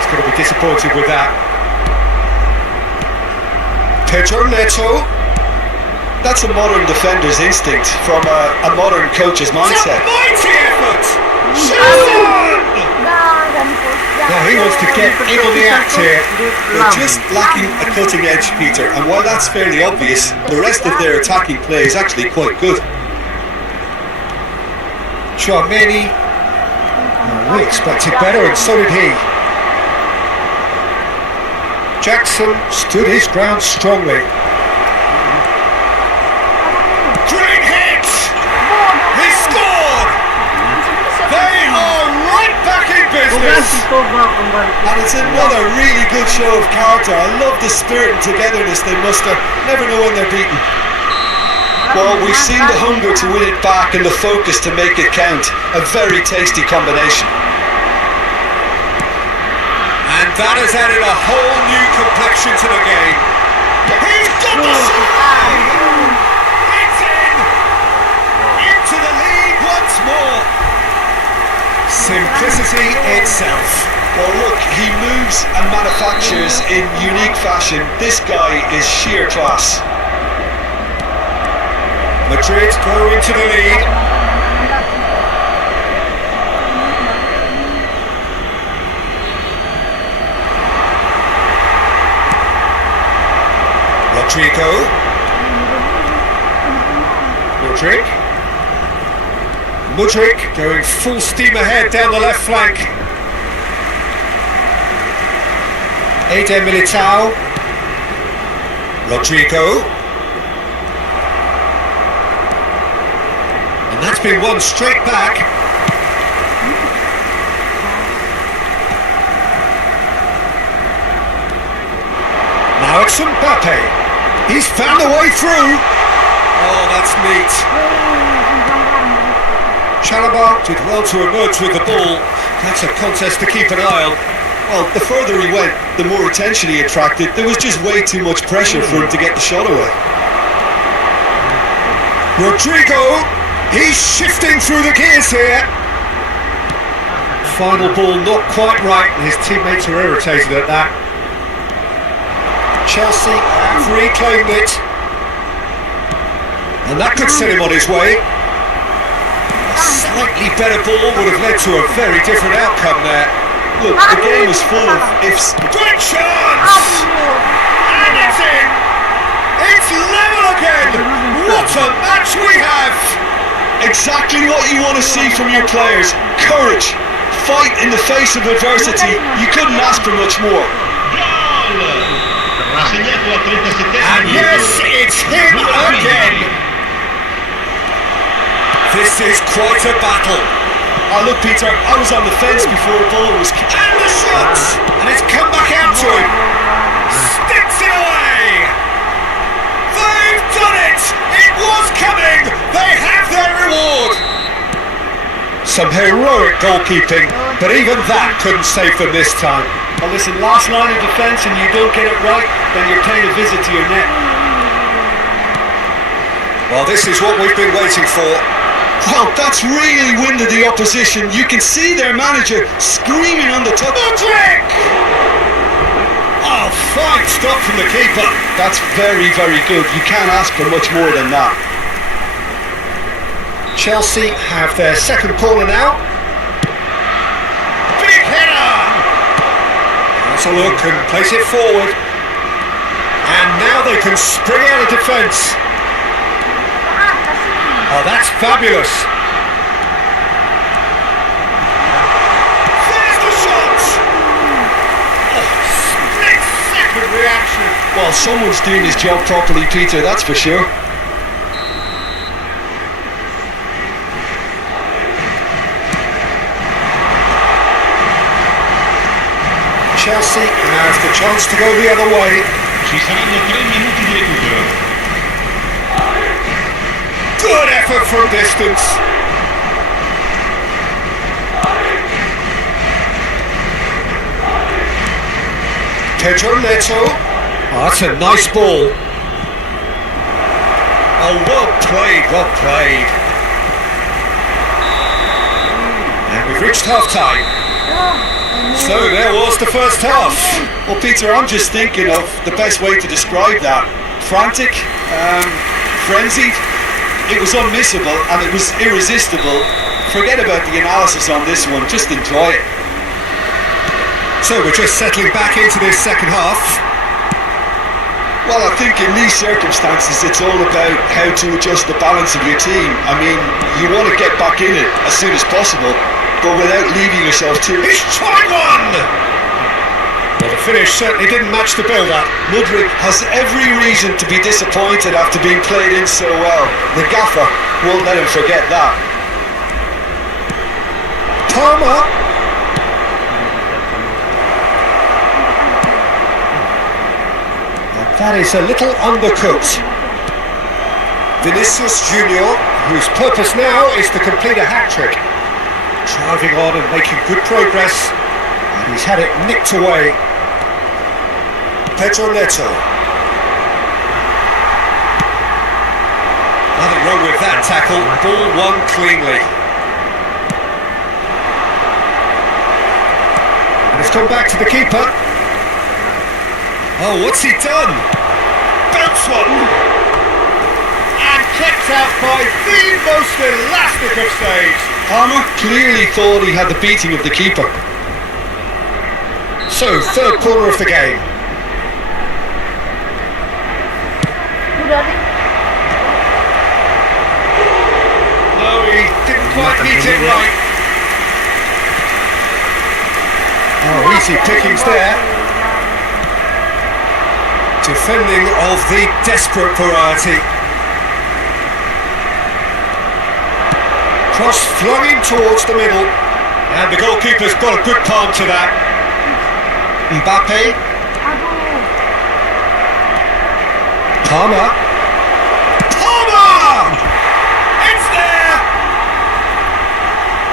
He's going to be disappointed with that. Pedro Neto. That's a modern defender's instinct from a modern coach's It's a mindset. mighty effort! Jason! Now he wants to get in on the act here. They're just lacking a cutting edge, Peter, and while that's fairly obvious, the rest of their attacking play is actually quite good. Chouameni. We expected better, and so did he. Jackson stood his ground strongly. Great hit! He scored! They are right back in business! And it's another really good show of character. I love the spirit and togetherness they muster. Never know when they're beaten. Well, we've seen the hunger to win it back and the focus to make it count. A very tasty combination. And that has added a whole new complexion to the game. He's got the shot! It's in! Into the lead once more. Simplicity itself. Well, look, he moves and manufactures in unique fashion. This guy is sheer class. Madrid go into the lead. Rodrigo. Mudryk going full steam ahead down the left flank. Eder Militao. Rodrigo. And that's been won straight back. Now it's Mbappe. He's found a way through. Oh, that's neat. Chalobah did well to emerge with the ball. That's a contest to keep an eye on. Well, the further he went, the more attention he attracted. There was just way too much pressure for him to get the shot away. Rodrigo, he's shifting through the gears here. Final ball not quite right, and his teammates are irritated at that. Chelsea have reclaimed it. And that could set him on his way. A slightly better ball would have led to a very different outcome there. Look, the game is full of ifs. Great chance! And it's in! It's level again! What a match we have! Exactly what you want to see from your players. Courage. Fight in the face of adversity. You couldn't ask for much more. And yes, it's him again! This is quite a battle. Oh, look, Peter, I was on the fence before the ball was... And the shot! And it's come back out to him! Sticks it away! They've done it! It was coming! They have their reward! Some heroic goalkeeping, but even that couldn't save them this time. Well, listen, last line of defence and you don't get it right, then you're paying a visit to your net. Well, this is what we've been waiting for. Well, that's really winded the opposition. You can see their manager screaming on the top. Mudryk! Oh, fine stop from the keeper. That's very, very good. You can't ask for much more than that. Chelsea have their second corner now. Big header! Let's a look and place it forward. And now they can spring out of defence. Oh, that's fabulous. There's the shot! Oh, split-second reaction. Well, someone's doing his job properly, Peter, that's for sure. Chelsea has the chance to go the other way. Ci saranno 3 minuti di recupero. Good effort from distance. Pedro Neto. Oh, that's a nice ball. Oh, well played, well played. And we've reached half-time. So there was the first half. Well, Peter, I'm just thinking of the best way to describe that. Frantic, frenzied. It was unmissable and it was irresistible. Forget about the analysis on this one, just enjoy it. So we're just settling back into this second half. Well, I think in these circumstances it's all about how to adjust the balance of your team. I mean, you want to get back in it as soon as possible, but without leaving yourself too... He's tried one! Well, the finish certainly didn't match the build-up. Mudryk has every reason to be disappointed after being played in so well. The gaffer won't let him forget that. Palmer! That is a little undercooked. Vinicius Junior, whose purpose now is to complete a hat-trick. Driving on and making good progress, and he's had it nicked away. Pedro Neto. Nothing wrong with that tackle, ball won cleanly. And it's come back to the keeper. Oh, what's he done? Bounce one! And kept out by the most elastic of saves. Palmer clearly thought he had the beating of the keeper. So, third corner of the game. No, he didn't quite meet it right. Oh, easy pickings there. Defending of the desperate variety. Cross flung in towards the middle. And the goalkeeper's got a good palm to that. Mbappe. Palmer. Palmer! It's there!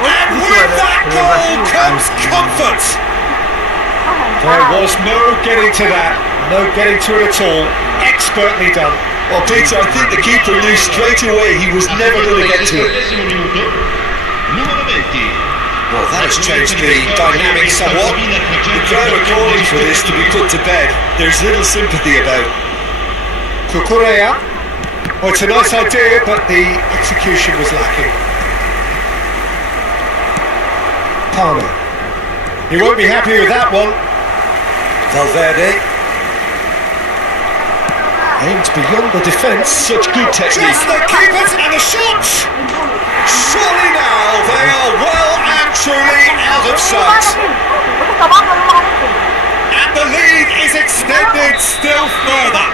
And with that goal comes comfort. There was no getting to that. No getting to it at all. Expertly done. Well, Peter, I think the keeper knew straight away he was never going to get to it. Well, that has changed the dynamic somewhat. The crowd are calling for this to be put to bed. There's little sympathy about. Cucurella. Well, it's a nice idea, but the execution was lacking. Palmer. He won't be happy with that one. Valverde. Aimed beyond the defence. Such good technique. Just the keepers and the shots! Surely now they are well and truly out of sight. And the lead is extended still further.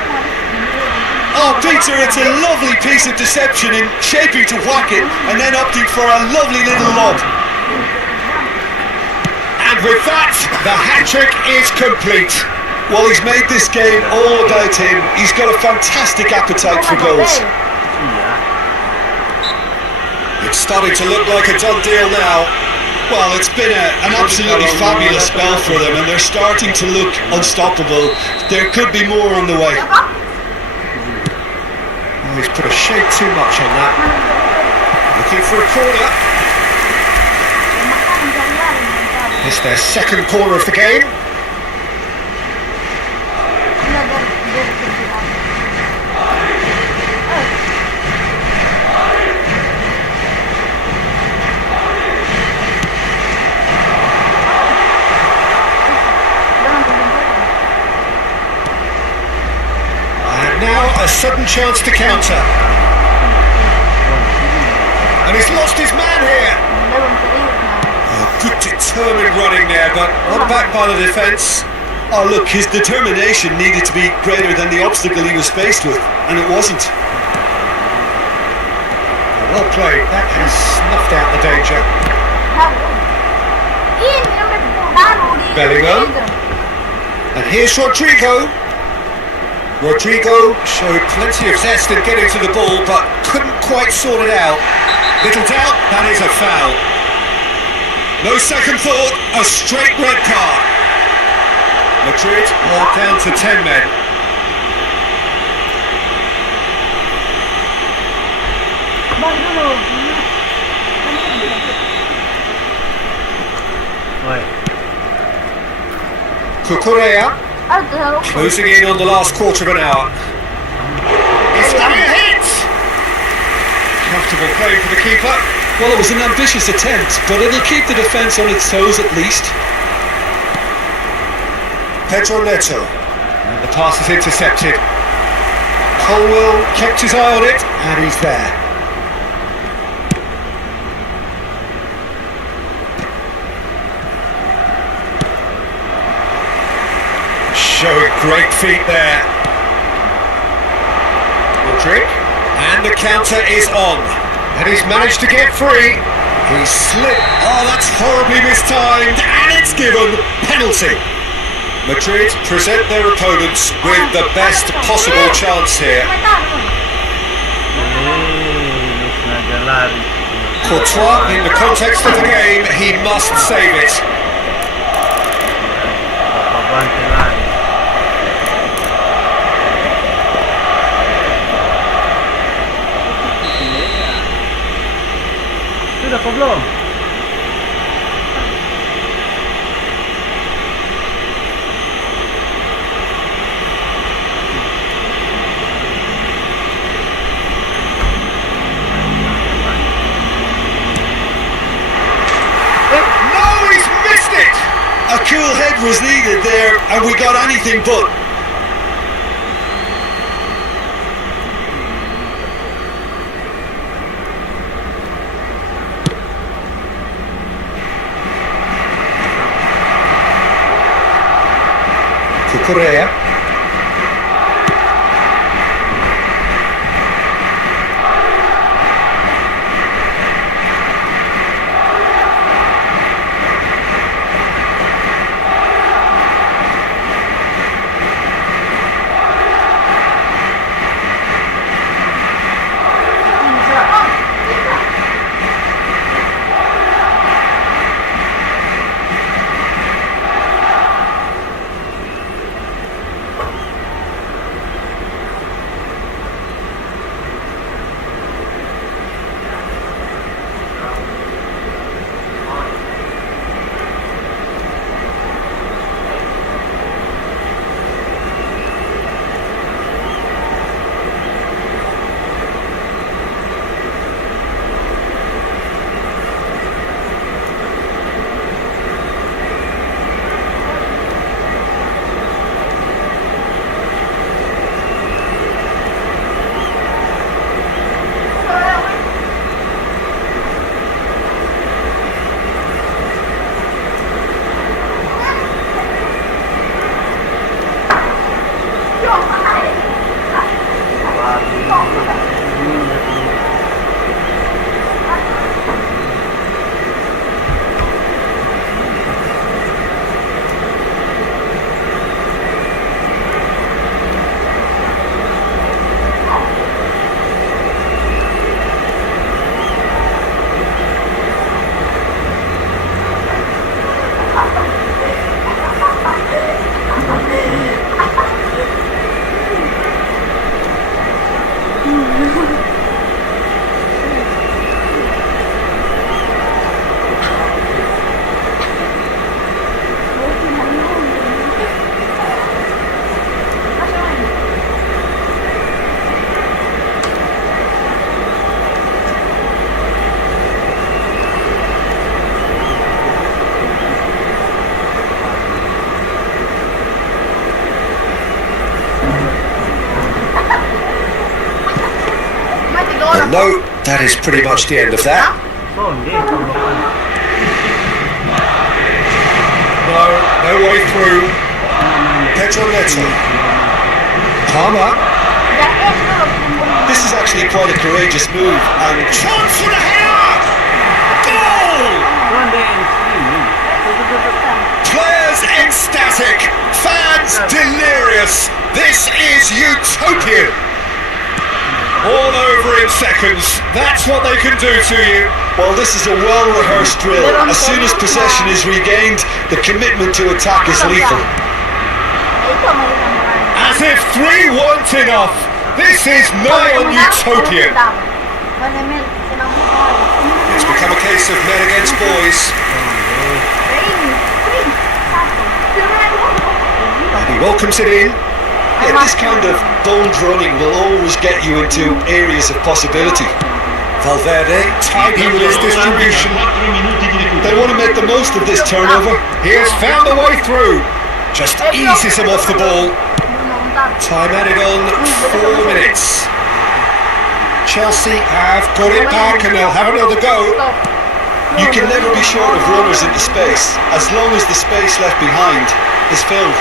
Oh, Peter, it's a lovely piece of deception in shaping to whack it and then opting for a lovely little lob. And with that, the hat-trick is complete. Well, he's made this game all about him. He's got a fantastic appetite for goals. It's starting to look like a done deal now. Well, it's been an absolutely fabulous spell for them, and they're starting to look unstoppable. There could be more on the way. Oh, he's put a shade too much on that. Looking for a corner. It's their second corner of the game. Now a sudden chance to counter. And he's lost his man here. Oh, good determined running there, but not back by the defence. Oh, look, his determination needed to be greater than the obstacle he was faced with, and it wasn't. Well played. That has snuffed out the danger. Bellingham. And here's Rodrigo. Rodrigo showed plenty of zest in getting to the ball, but couldn't quite sort it out. Little doubt, that is a foul. No second thought, a straight red card. Madrid are down to 10 men. Oi. Cucurella closing in on the last quarter of an hour. It's having a hit! Comfortable play for the keeper. Well, it was an ambitious attempt, but it'll keep the defence on its toes at least. Pedro Neto. And the pass is intercepted. Colwell kept his eye on it, and he's there. Showing great feet there. Madrid. And the counter is on. And he's managed to get free. He slipped. Oh, that's horribly mistimed. And it's given. Penalty. Madrid present their opponents with the best possible chance here. Courtois, in the context of the game, he must save it. Sudah kau belum? No, he's missed it! A cool head was needed there, and we got anything but. Cucurella. No, that is pretty much the end of that. Oh, dia kau belum. No way through. Pedro Neto. Palmer. This is actually quite a courageous move, and Chance for the header! Goal! One day in sini. Players ecstatic. Fans delirious. This is utopian. All over in seconds. That's what they can do to you. well, this is a well-rehearsed drill. As soon as possession is regained, the commitment to attack is lethal. As if 3 weren't enough, this is nigh on utopian. It's become a case of men against boys. And he welcomes it in. Yeah, this kind of bold running will always get you into areas of possibility. Valverde, tidy with his distribution. They want to make the most of this turnover. He has found the way through. Just eases him off the ball. Time added on 4 minutes. Chelsea have got it back and they'll have another go. You can never be short of runners into space, as long as the space left behind is filled.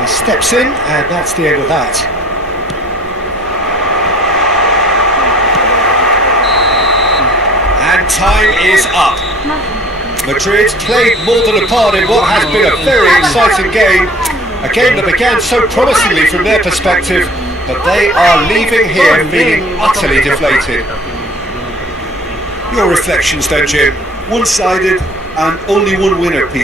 He steps in, and that's the end of that. And time is up. Madrid played more than a part in what has been a very exciting game. A game that began so promisingly from their perspective, but they are leaving here feeling utterly deflated. Your reflections then, Jim? One-sided and only one winner, Pete.